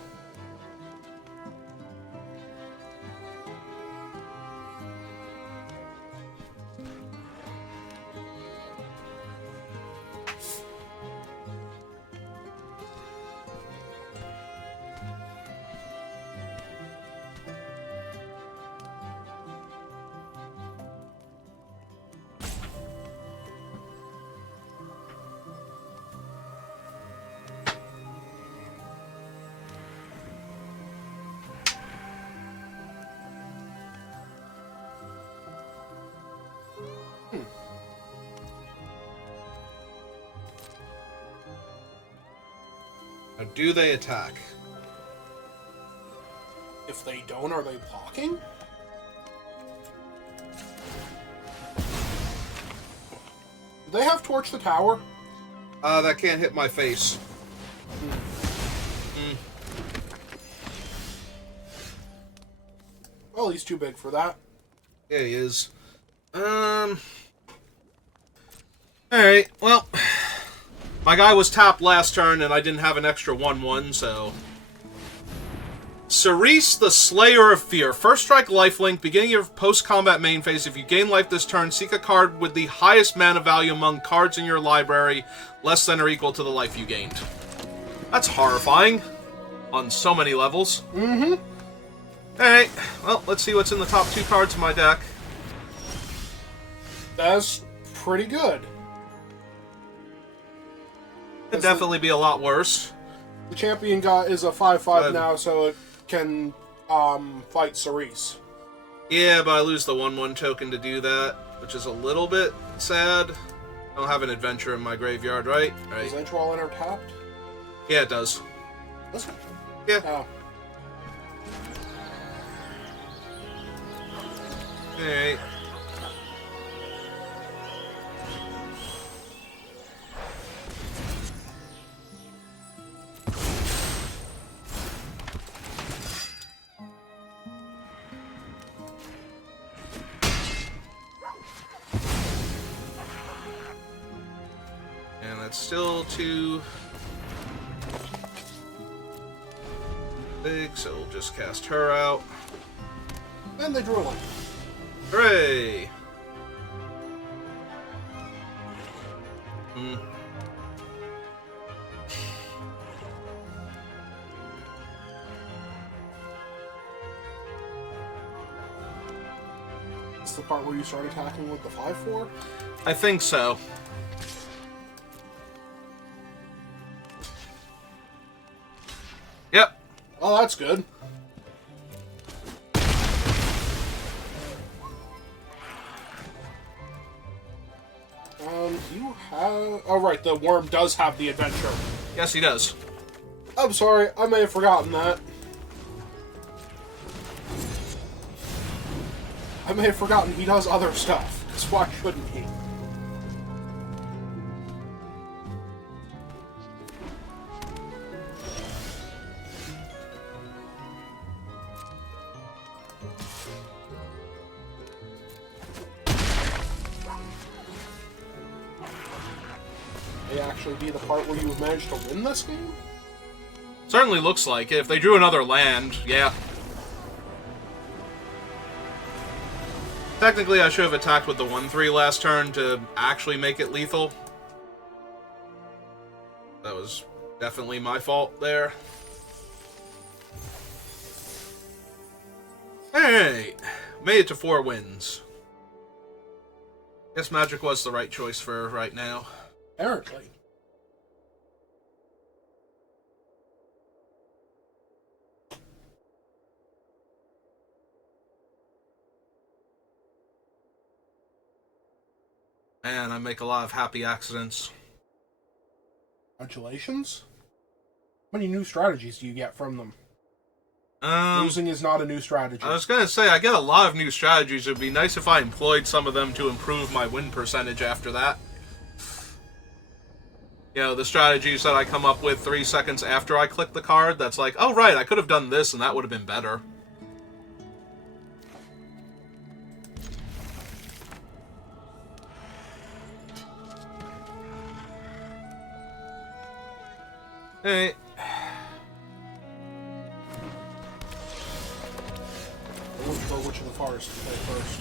Now, do they attack? If they don't, are they blocking? Do they have Torch the Tower? That can't hit my face. Well, he's too big for that. Yeah, he is. Alright, well... My guy was tapped last turn, and I didn't have an extra 1/1, so... Cerise, the Slayer of Fear. First strike lifelink, beginning of post-combat main phase. If you gain life this turn, seek a card with the highest mana value among cards in your library, less than or equal to the life you gained. That's horrifying. On so many levels. Mm-hmm. Alright, well, let's see what's in the top 2 cards of my deck. That's pretty good. Could definitely be a lot worse. The champion guy is a 5/5 now, so it can fight Cerise. Yeah, but I lose the 1/1 token to do that, which is a little bit sad. I don't have an adventure in my graveyard, right? Right. Is Edgewall Enter tapped? Yeah, it does. Does it? Yeah. Oh. Alright. And that's still too big, so we'll just cast her out. And they drew one. Hooray! It's the part where you start attacking with the 5/4? I think so. Yep. Oh, that's good. You have... Oh, right, the worm does have the adventure. Yes, he does. I'm sorry, I may have forgotten that. I may have forgotten he does other stuff, because why shouldn't he? May actually be the part where you've managed to win this game? Certainly looks like it. If they drew another land, yeah. Technically, I should have attacked with the 1/3 last turn to actually make it lethal. That was definitely my fault there. Alright. Made it to 4 wins. Guess Magic was the right choice for right now. Apparently. Man, I make a lot of happy accidents. Congratulations. How many new strategies do you get from them? Losing is not a new strategy. I was gonna say, I get a lot of new strategies. It would be nice if I employed some of them to improve my win percentage after that. You know, the strategies that I come up with 3 seconds after I click the card, that's like, oh right, I could have done this and that would have been better. Alright. I wasn't sure which of the forests to play first.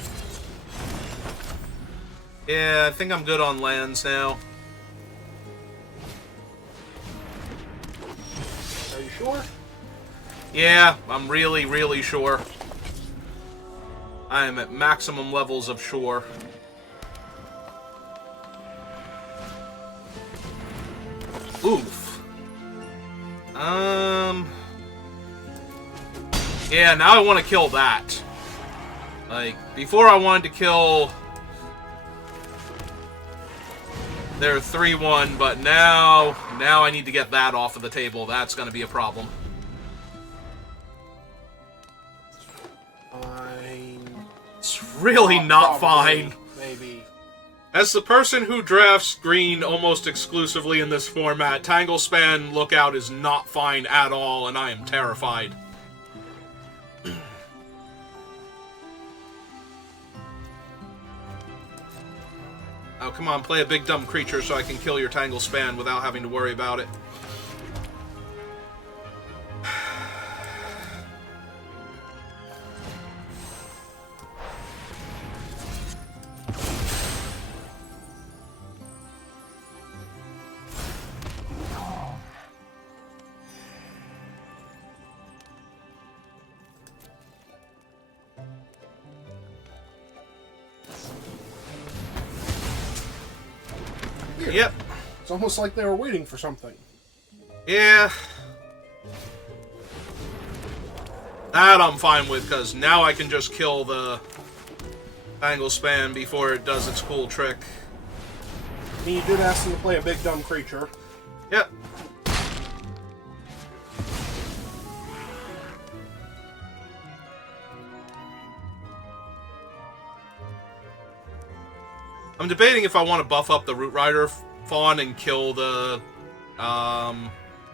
Yeah, I think I'm good on lands now. Are you sure? Yeah, I'm really, really sure. I am at maximum levels of sure. Oof. Yeah, now I want to kill that. Like, before I wanted to kill their 3-1, but now I need to get that off of the table. That's going to be a problem. It's really not probably, fine. Maybe. As the person who drafts green almost exclusively in this format, Tanglespan Lookout is not fine at all, and I am terrified. Oh, come on, play a big dumb creature so I can kill your Tanglespan without having to worry about it. Yep. It's almost like they were waiting for something. Yeah. That I'm fine with, because now I can just kill the Tanglespan before it does its cool trick. I mean, you did ask them to play a big dumb creature. Yep. I'm debating if I want to buff up the Root Rider Fawn and kill the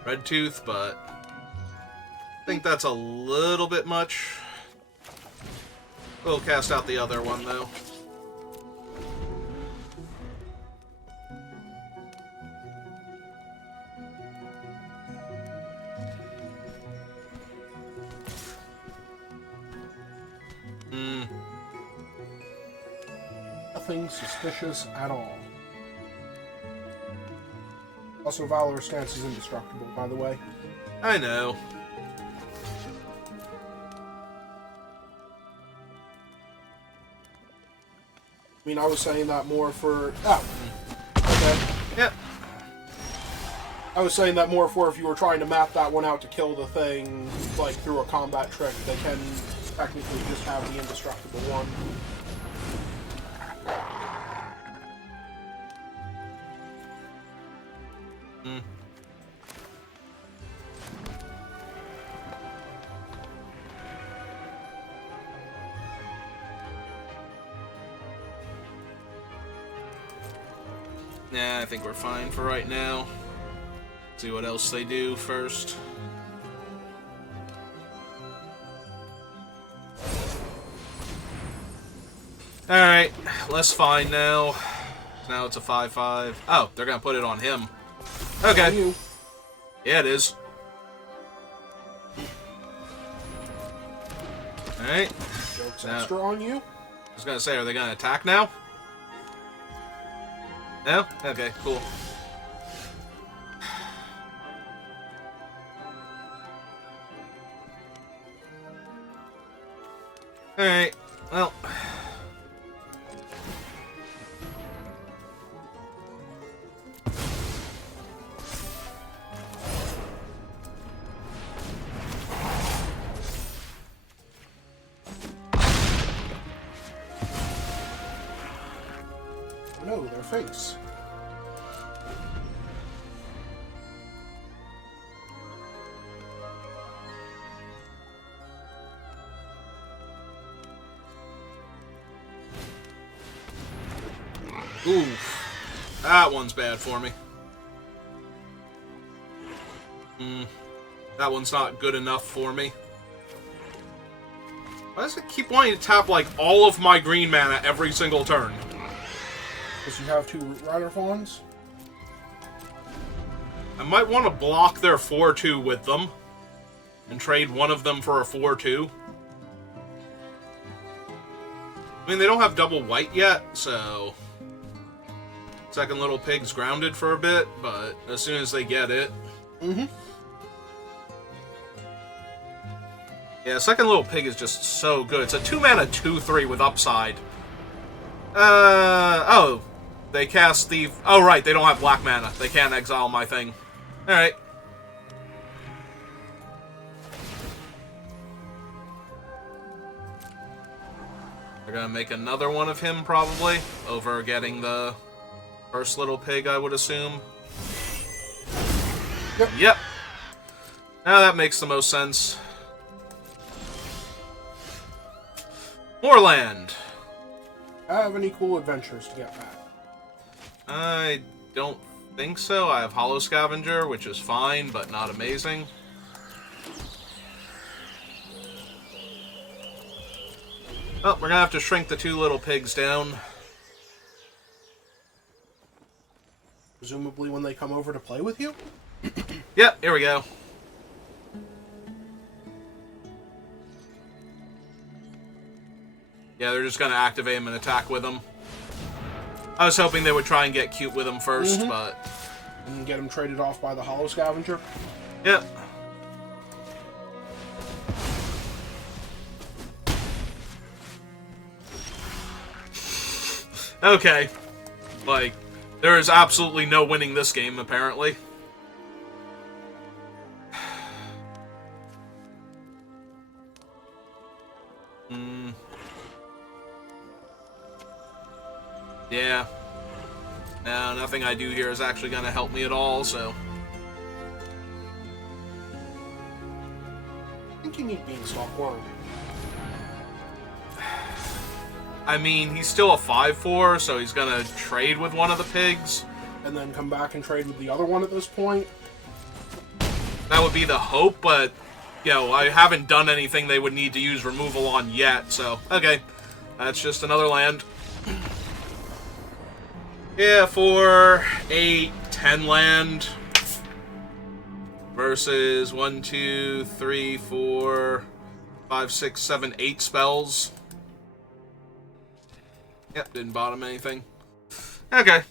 Red Tooth, but I think that's a little bit much. We'll cast out the other one, though. Nothing suspicious at all. Also, Valor's stance is indestructible, by the way. I know. I mean, I was saying that more for... Oh. Okay. Yep. I was saying that more for if you were trying to map that one out to kill the thing, like, through a combat trick. They can technically just have the indestructible one. Nah, I think we're fine for right now. See what else they do first. Alright, less fine now. Now it's a 5-5. Oh, they're gonna put it on him. Okay. You. Yeah, it is. Alright. Joke's Now- extra on you. I was gonna say, are they gonna attack now? No? Okay, cool. Alright, well. No, their face. Ooh. That one's bad for me. That one's not good enough for me. Why does it keep wanting to tap, like, all of my green mana every single turn? Because you have two Root Rider Fawns. I might want to block their 4-2 with them and trade one of them for a 4-2. I mean, they don't have double white yet, so second little pig's grounded for a bit, but as soon as they get it... Mm-hmm. Yeah, second little pig is just so good. It's a 2-mana 2/3 with upside. Oh. They cast the... Oh, right, they don't have black mana. They can't exile my thing. Alright. They're gonna make another one of him, probably, over getting the first little pig, I would assume. Yep. Now that makes the most sense. More land. Have any cool adventures to get back? I don't think so. I have Hollow Scavenger, which is fine, but not amazing. Oh, we're gonna have to shrink the two little pigs down. Presumably when they come over to play with you? Yep, here we go. Yeah, they're just gonna activate him and attack with him. I was hoping they would try and get cute with him first, but... And get him traded off by the Hollow Scavenger? Yep. Okay. Like, there is absolutely no winning this game, apparently. Yeah. No, nothing I do here is actually going to help me at all, so... I think you need Beanstalk Worm. I mean, he's still a 5/4, so he's going to trade with one of the pigs. And then come back and trade with the other one at this point? That would be the hope, but, you know, I haven't done anything they would need to use removal on yet, so, okay. That's just another land. Yeah, 4, 8, 10 land versus 1, 2, 3, 4, 5, 6, 7, 8 spells. Yep, didn't bottom anything. Okay.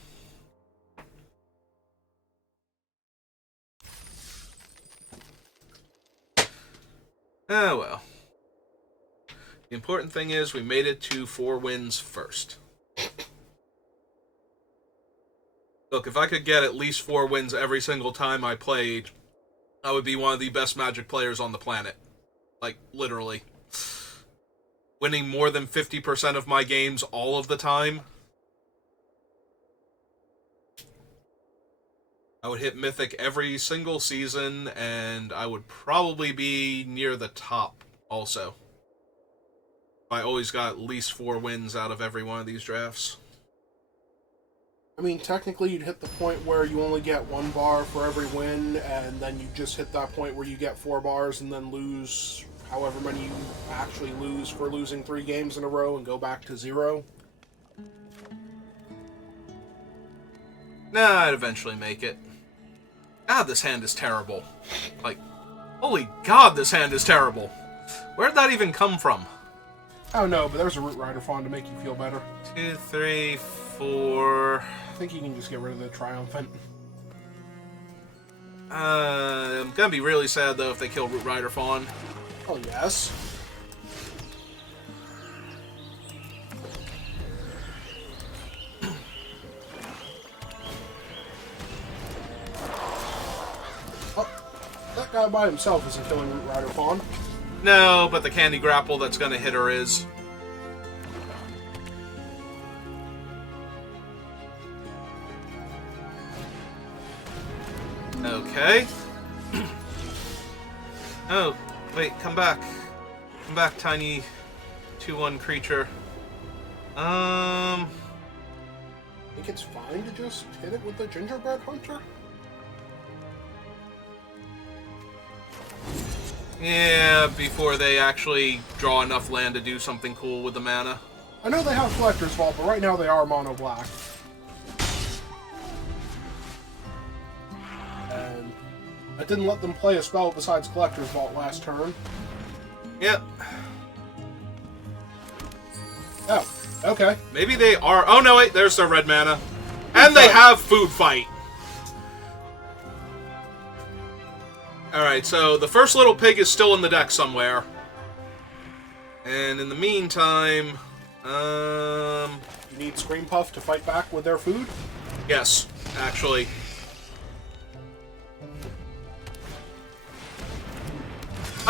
Oh well. The important thing is we made it to 4 wins first. Look, if I could get at least 4 wins every single time I played, I would be one of the best Magic players on the planet. Like, literally. Winning more than 50% of my games all of the time. I would hit Mythic every single season, and I would probably be near the top also. I always got at least 4 wins out of every one of these drafts. I mean, technically you'd hit the point where you only get 1 bar for every win, and then you just hit that point where you get 4 bars and then lose however many you actually lose for losing 3 games in a row and go back to 0. Nah, I'd eventually make it. God, this hand is terrible. Like, holy God, this hand is terrible. Where'd that even come from? I don't know, but there's a Root Rider Fawn to make you feel better. 2, 3, 4... I think you can just get rid of the Triumphant. I'm gonna be really sad, though, if they kill Root Rider Fawn. Oh, yes. Oh, that guy by himself isn't killing Root Rider Fawn. No, but the Candy Grapple that's gonna hit her is. Okay. Oh, wait, come back. Come back, tiny 2/1 creature. I think it's fine to just hit it with the Gingerbread Hunter? Yeah, before they actually draw enough land to do something cool with the mana. I know they have Collector's Vault, but right now they are mono black. And it didn't let them play a spell besides Collector's Vault last turn. Yep. Oh, okay. Maybe they are... Oh, no, wait. There's their red mana. And they have Food Fight. Alright, so the first little pig is still in the deck somewhere. And in the meantime... You need Scream Puff to fight back with their food? Yes, actually.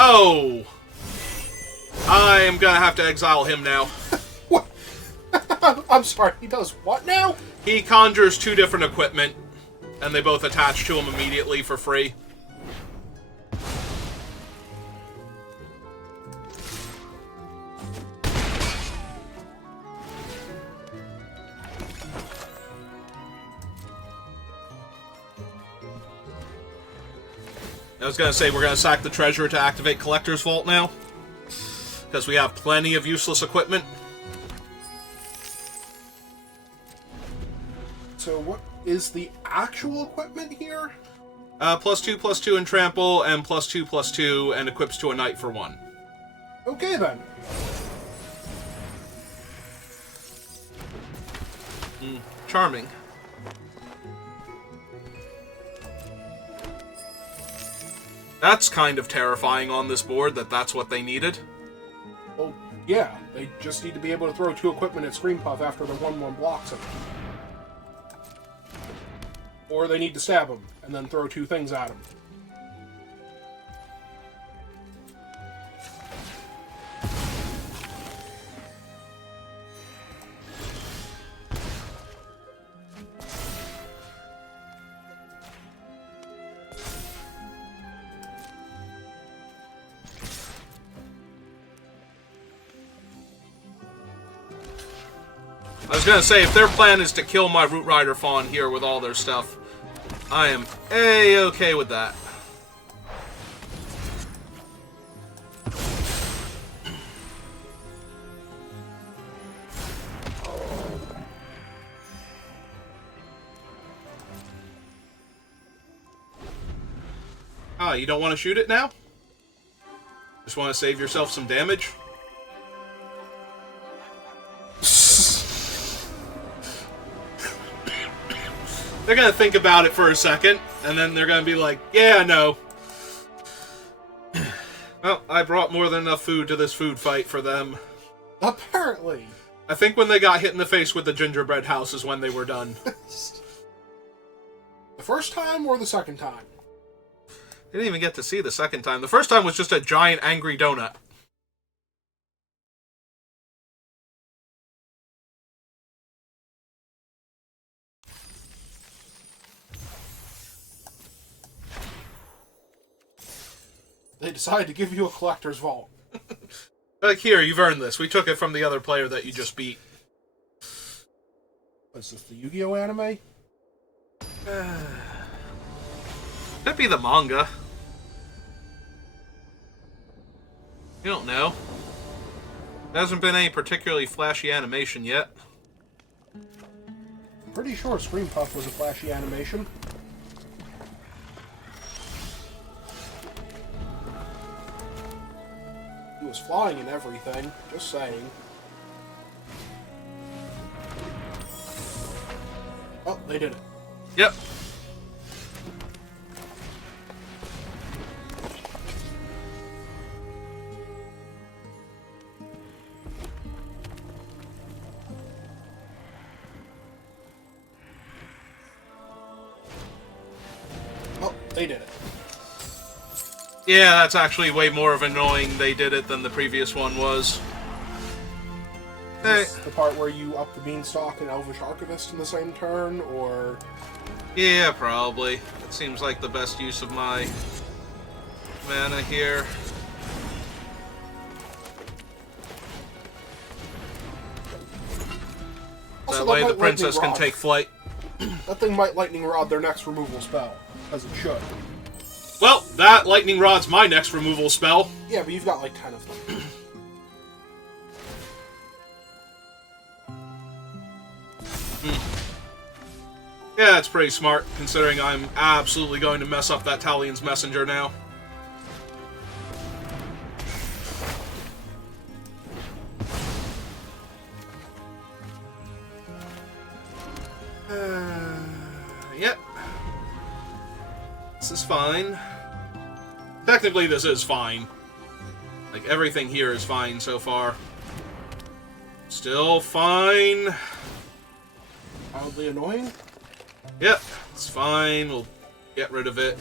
Oh! I am gonna have to exile him now. What? I'm sorry, he does what now? He conjures 2 different equipment, and they both attach to him immediately for free. I was gonna say, we're gonna sack the treasure to activate Collector's Vault now. Because we have plenty of useless equipment. So what is the actual equipment here? +2/+2 in trample, and +2/+2, and equips to a knight for 1. Okay then. Charming. That's kind of terrifying on this board, that's what they needed. Well, yeah, they just need to be able to throw 2 equipment at Scream Puff after the 1/1 blocks him. Or they need to stab him, and then throw 2 things at him. I was gonna say, if their plan is to kill my Root Rider Fawn here with all their stuff, I am A-okay with that. Ah, you don't want to shoot it now? Just want to save yourself some damage? They're gonna think about it for a second, and then they're gonna be like, yeah, no. Well, I brought more than enough food to this food fight for them. Apparently. I think when they got hit in the face with the gingerbread house is when they were done. The first time or the second time? Didn't even get to see the second time. The first time was just a giant angry donut. They decided to give you a Collector's Vault. Like, here, you've earned this. We took it from the other player that you just beat. Is this the Yu-Gi-Oh anime? Could be the manga. You don't know. There hasn't been any particularly flashy animation yet. I'm pretty sure Scream Puff was a flashy animation. He was flying and everything, just saying. Oh, they did it. Yep. Oh, they did it. Yeah, that's actually way more of annoying they did it than the previous one was. Hey. Is this the part where you up the Beanstalk and Elvish Archivist in the same turn, or... Yeah, probably. It seems like the best use of my mana here. Also, That way the might princess Lightning can Rod. take flight. That thing might Lightning Rod their next removal spell, as it should. Well, that Lightning Rod's my next removal spell. Yeah, but you've got like 10 of them. Yeah, it's pretty smart, considering I'm absolutely going to mess up that Talion's Messenger now. Yep. This is fine. Technically, this is fine. Like, everything here is fine so far. Still fine. Oddly annoying? Yep, it's fine. We'll get rid of it.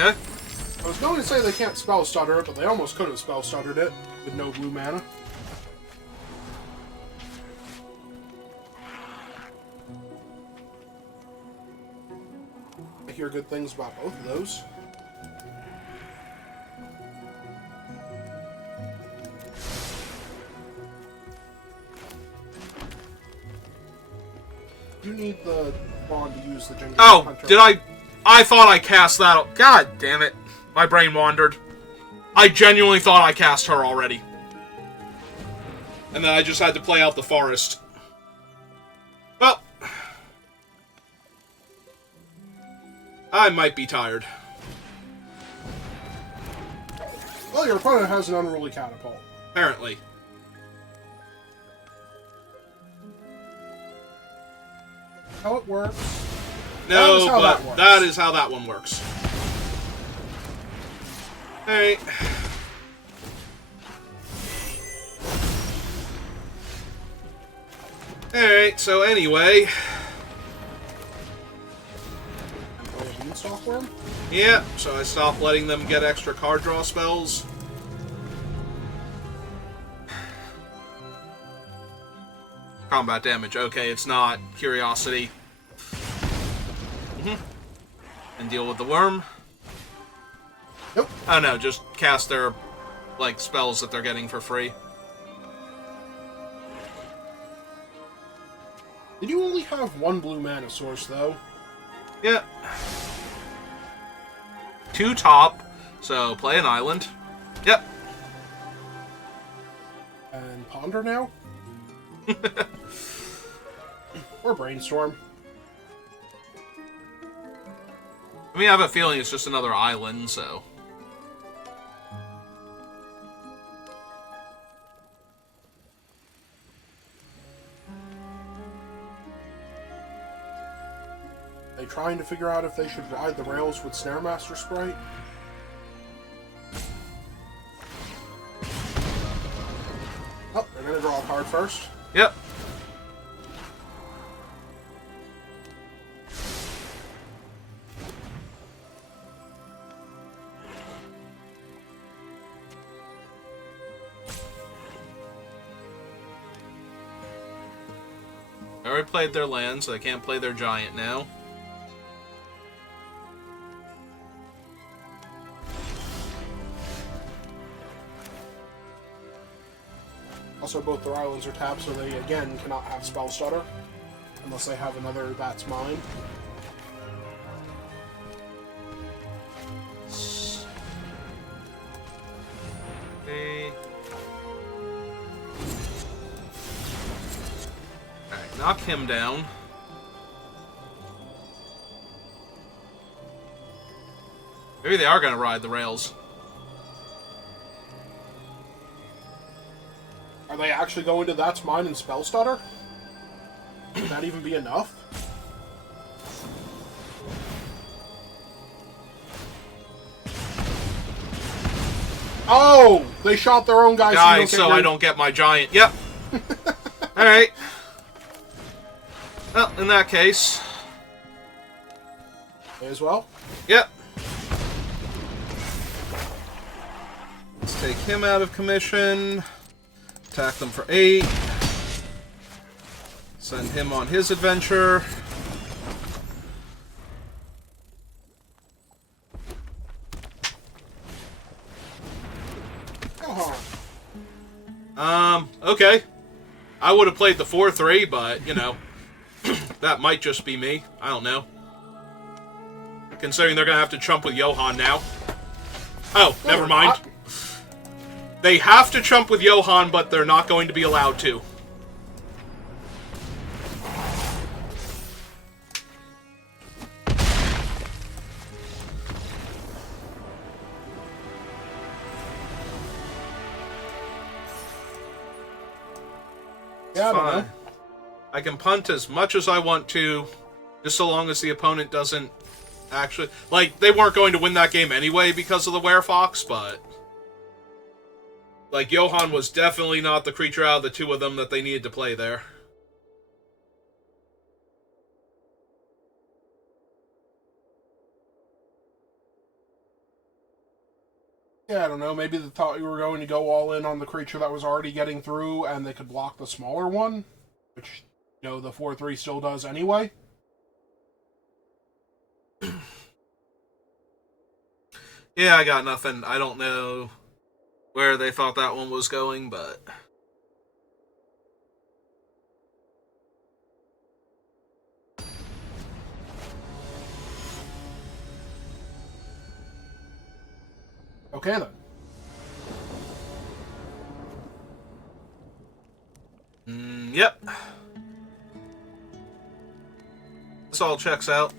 Okay. I was going to say they can't spell stutter it, but they almost could have spell stuttered it with no blue mana. I hear good things about both of those. You need the wand to use the ginger. Oh, hunter. did I thought I cast that. God damn it. My brain wandered. I genuinely thought I cast her already. And then I just had to play out the forest. Well. I might be tired. Well, your opponent has an unruly catapult. Apparently. How it works. No, but that is how that one works. Alright. Alright, so anyway. Play a beanstalk worm? Yeah, so I stopped letting them get extra card draw spells. Combat damage. Okay, it's not. Curiosity. And deal with the worm. Nope. Oh no, just cast their, like, spells that they're getting for free. Did you only have one blue mana source, though? Yeah. 2 top, so play an island. Yep. And ponder now? Or brainstorm. I mean, I have a feeling it's just another island, so... They trying to figure out if they should ride the rails with Snaremaster Sprite? Oh, they're gonna draw a card first. Yep. I already played their land, so I can't play their giant now. Also, both their islands are tapped, so they, again, cannot have Spell Stutter. Unless they have another That's Mine. Okay. Alright, knock him down. Maybe they are going to ride the rails. Are they actually going to That's Mine and Spell Stutter? Would that even be enough? Oh! They shot their own guys. So I don't get my giant. Yep. Alright. Well, in that case... May as well. Yep. Let's take him out of commission. Attack them for 8. Send him on his adventure. Okay. I would have played the 4-3, but, you know, that might just be me. I don't know. Considering they're going to have to chump with Johan now. Oh, never mind. They have to chump with Johan, but they're not going to be allowed to. Yeah, I don't know. I can punt as much as I want to, just so long as the opponent doesn't actually... Like, they weren't going to win that game anyway because of the Werefox, but... Like, Johan was definitely not the creature out of the two of them that they needed to play there. Yeah, I don't know. Maybe they thought you were going to go all in on the creature that was already getting through and they could block the smaller one, which, you know, the 4-3 still does anyway. Yeah, I got nothing. I don't know where they thought that one was going, but... Okay, then. Yep. This all checks out.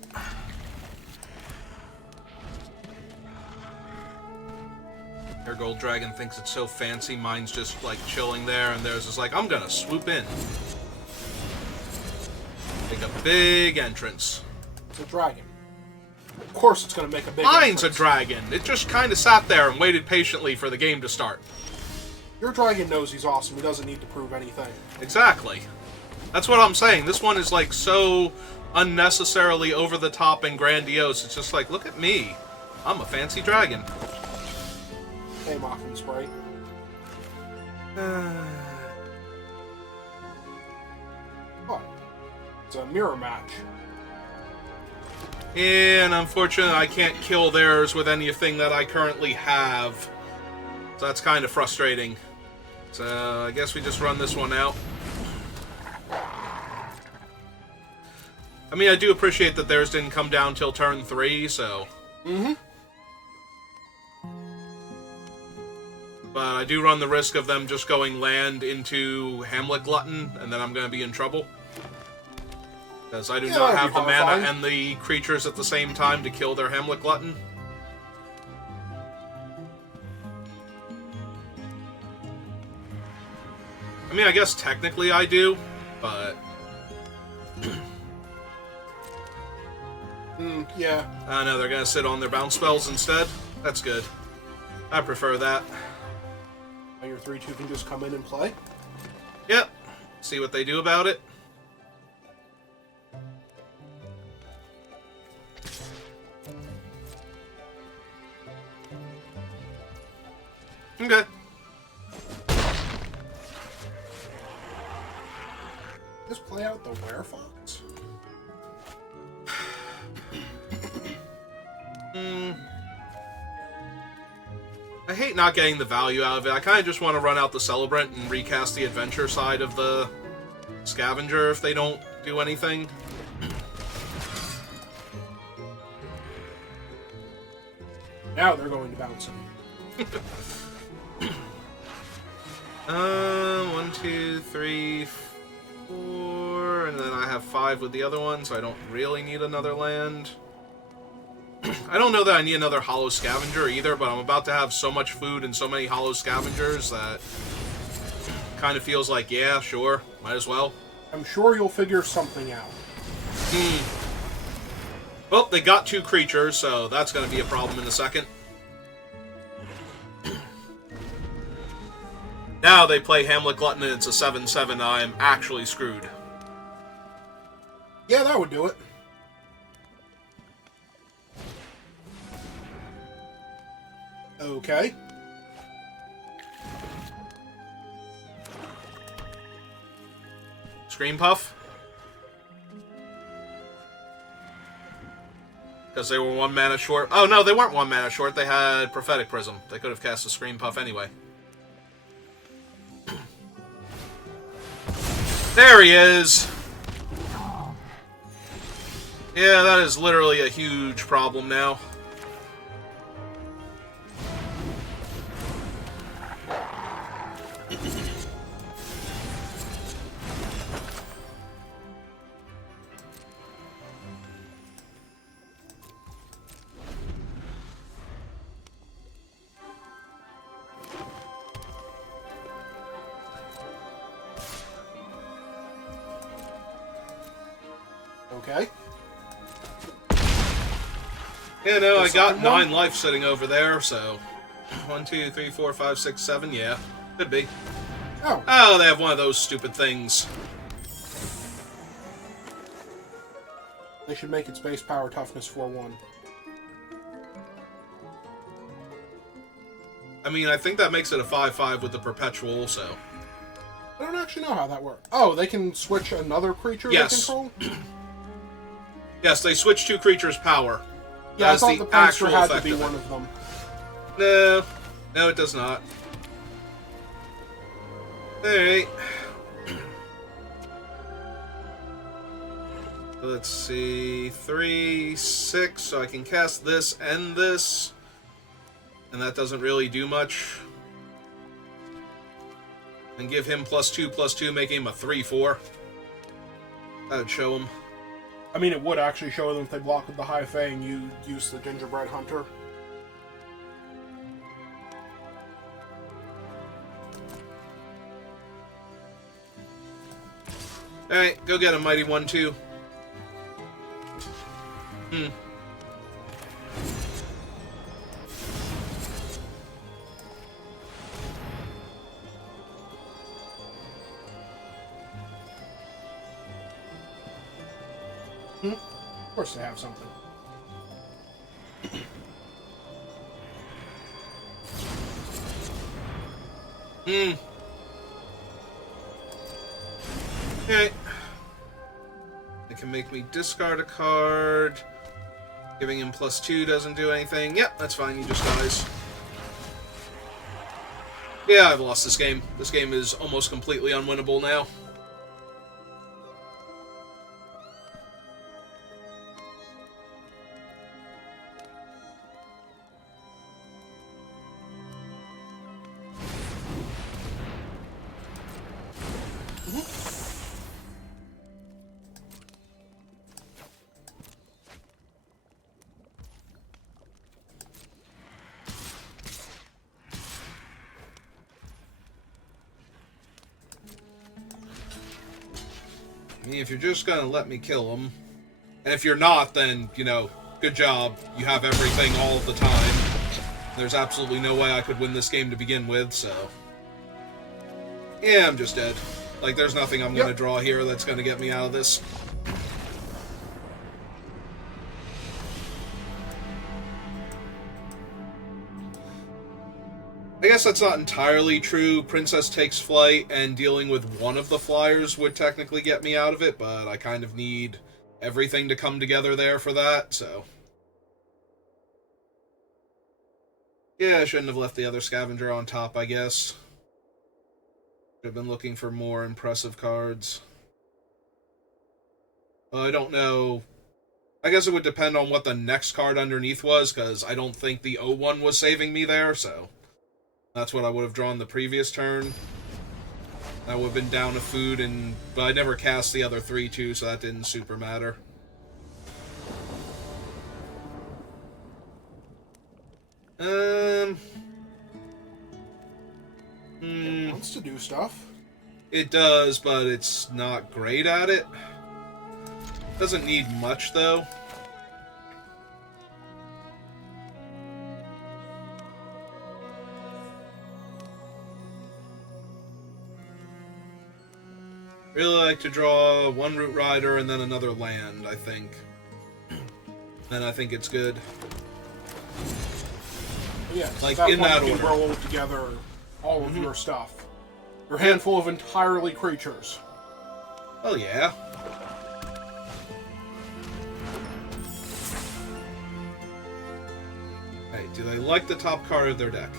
Their gold dragon thinks it's so fancy, mine's just, like, chilling there, and theirs is like, I'm gonna swoop in. Make a big entrance. It's a dragon. Of course it's going to make a big Mine's entrance. a dragon. It just kind of sat there and waited patiently for the game to start. Your dragon knows he's awesome. He doesn't need to prove anything. Exactly. That's what I'm saying. This one is, like, so unnecessarily over the top and grandiose. It's just like, look at me. I'm a fancy dragon. Hey, Mocking Spray. What? It's a mirror match. And unfortunately, I can't kill theirs with anything that I currently have. So that's kind of frustrating. So I guess we just run this one out. I mean, I do appreciate that theirs didn't come down till turn 3, so... Mm-hmm. But I do run the risk of them just going land into Hamlet Glutton, and then I'm going to be in trouble. Because I do not have the mana and the creatures at the same time to kill their Hamlet Glutton. I mean, I guess technically I do, but... Yeah. I know, they're going to sit on their bounce spells instead. That's good. I prefer that. And your 3-2 can just come in and play? Yep. See what they do about it. Okay. Just play out the Werefox? I hate not getting the value out of it. I kind of just want to run out the Celebrant and recast the adventure side of the Scavenger if they don't do anything. Now they're going to bounce him. 1, 2, 3, 4, and then I have 5 with the other one, so I don't really need another land. I don't know that I need another Hollow Scavenger either, but I'm about to have so much food and so many Hollow Scavengers that kind of feels like, yeah, sure, might as well. I'm sure you'll figure something out. Well, they got 2 creatures, so that's going to be a problem in a second. Now they play Hamlet Glutton and it's a 7/7, I'm actually screwed. Yeah, that would do it. Okay. Scream Puff? Because they were 1 mana short. Oh, no, they weren't 1 mana short. They had Prophetic Prism. They could have cast a Scream Puff anyway. There he is! Yeah, that is literally a huge problem now. Okay. Yeah, no, I got 9 life sitting over there, so 1, 2, 3, 4, 5, 6, 7, yeah. Could be. Oh. Oh, they have one of those stupid things. They should make its base power toughness 4/1. I mean, I think that makes it a 5/5 with the Perpetual, so... I don't actually know how that works. Oh, they can switch another creature Yes. they control? Yes, they switch 2 creatures' power. Yeah, I That's thought the the Prankster actual had to effect be of it. one of them. No. No, it does not. Alright. Let's see. 3, 6, so I can cast this and this. And that doesn't really do much. And give him +2/+2, making him a 3/4. That would show him. I mean, it would actually show them if they block with the High Fae and you use the Gingerbread Hunter. Alright, go get him, Mighty 1/2. Of course they have something. Alright. It can make me discard a card. Giving him +2 doesn't do anything. Yep, that's fine, he just dies. Yeah, I've lost this game. This game is almost completely unwinnable now. I mean, if you're just gonna let me kill him, and if you're not, then, you know, good job. You have everything all of the time. There's absolutely no way I could win this game to begin with, so... Yeah, I'm just dead. Like, there's nothing I'm gonna draw here that's gonna get me out of this. I guess that's not entirely true. Princess takes flight, and dealing with one of the flyers would technically get me out of it, but I kind of need everything to come together there for that, so... Yeah, I shouldn't have left the other scavenger on top, I guess. Should have been looking for more impressive cards. Well, I don't know. I guess it would depend on what the next card underneath was, because I don't think the O1 was saving me there, so... That's what I would have drawn the previous turn. That would have been down to food, but I never cast the other 3 too, so that didn't super matter. It wants to do stuff. It does, but it's not great at it. Doesn't need much, though. Really like to draw 1 Root Rider and then another land, I think. Then I think it's good. Yeah, like that in that you can order. roll together all of your stuff. Your handful of entirely creatures. Oh yeah. Do they like the top card of their deck?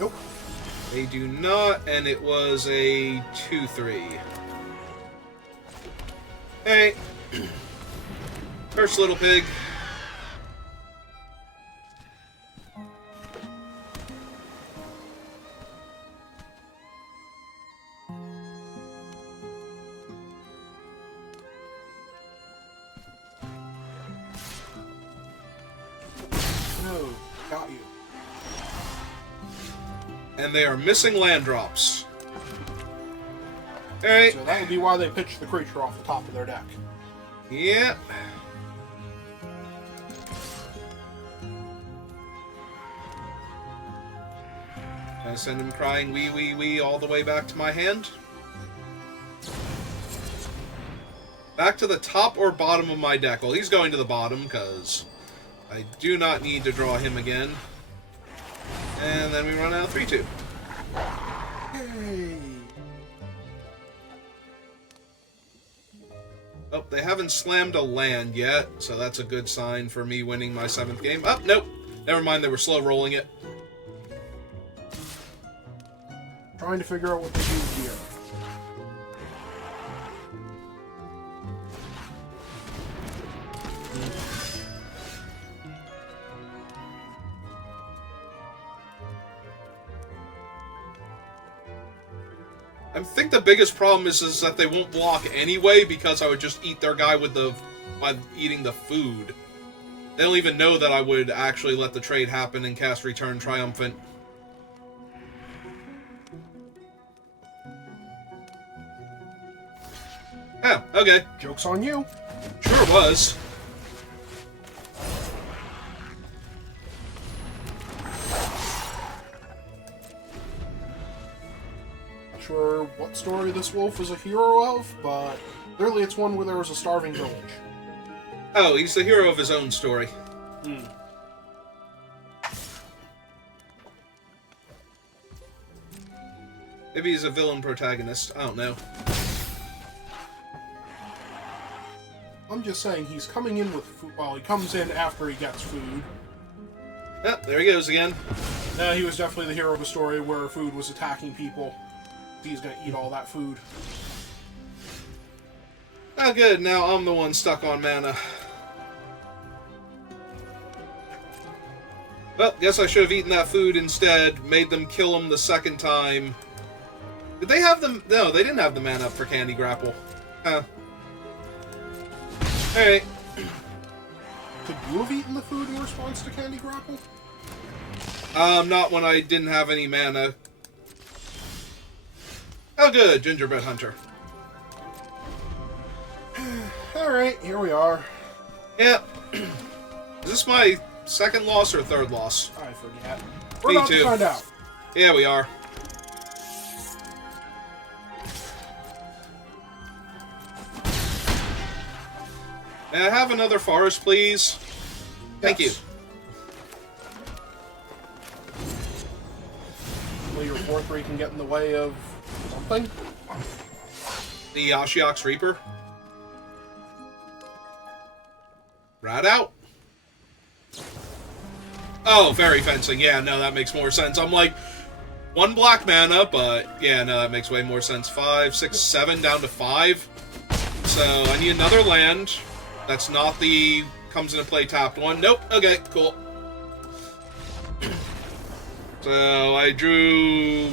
Nope. They do not, and it was a 2-3. Hey. First little pig. No, got you. And they are missing land drops. Alright. So that would be why they pitched the creature off the top of their deck. Yep. Can I send him crying wee wee wee all the way back to my hand? Back to the top or bottom of my deck? Well, he's going to the bottom, because I do not need to draw him again. And then we run out 3-2. Yay! Oh, they haven't slammed a land yet, so that's a good sign for me winning my 7th game. Oh, nope. Never mind, they were slow rolling it. Trying to figure out what to do here. I think the biggest problem is that they won't block anyway, because I would just eat their guy by eating the food. They don't even know that I would actually let the trade happen and cast Return Triumphant. Oh, okay. Joke's on you. Sure was. Not sure what story this wolf is a hero of, but clearly it's one where there was a starving village. Oh, he's the hero of his own story. Hmm. Maybe he's a villain protagonist. I don't know. I'm just saying he's coming in with food. Well, he comes in after he gets food. Yep, there he goes again. He was definitely the hero of a story where food was attacking people. He's gonna eat all that food. Oh, good. Now I'm the one stuck on mana. Well, guess I should have eaten that food instead. Made them kill him the second time. Did they have them? No, they didn't have the mana up for Candy Grapple. Huh. Alright. Could you have eaten the food in response to Candy Grapple? Not when I didn't have any mana. Oh, good. Gingerbread Hunter. Alright, here we are. Yep. Is this my second loss or third loss? I forget. We're Me about too. to find out. Yeah, we are. May I have another forest, please? Thank you. Yes. Will your 4/3 can get in the way of something? The Ashiok's Reaper. Rat out. Oh, fairy fencing. Yeah, no, that makes more sense. I'm like, 1 black mana, but yeah, no, that makes way more sense. 5, 6, 7 down to 5. So I need another land. That's not the comes into play tapped one. Nope. Okay, cool. So I drew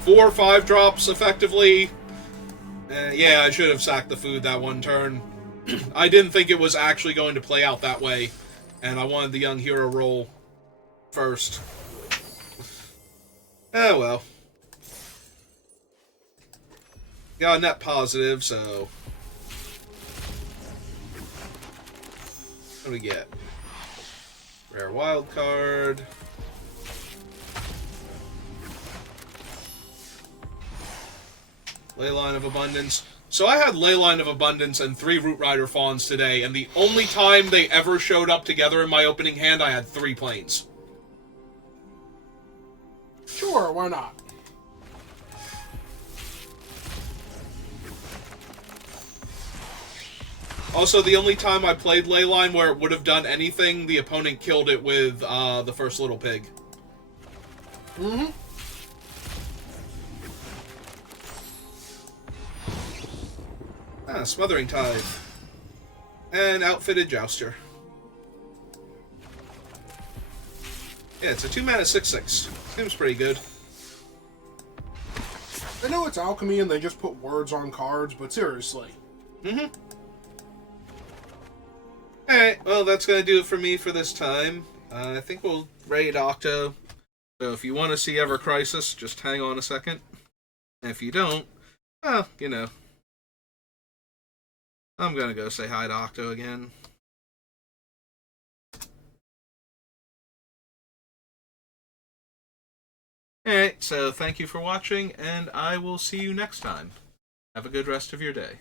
4 or 5 drops effectively. Yeah, I should have sacked the food that one turn. I didn't think it was actually going to play out that way, and I wanted the young hero roll first. Oh well. Got a net positive, so... What do we get? Rare wild card. Leyline of Abundance. So I had Leyline of Abundance and 3 Root Rider Fawns today, and the only time they ever showed up together in my opening hand, I had 3 planes. Sure, why not? Also, the only time I played Leyline where it would have done anything, the opponent killed it with the first little pig. Mm-hmm. Smothering Tide. And Outfitted Jouster. Yeah, it's a 2-mana 6/6. Seems pretty good. I know it's alchemy and they just put words on cards, but seriously. Mm-hmm. Alright, well, that's going to do it for me for this time. I think we'll raid Octo. So if you want to see Ever Crisis, just hang on a second. And if you don't, well, you know, I'm going to go say hi to Octo again. Alright, so thank you for watching, and I will see you next time. Have a good rest of your day.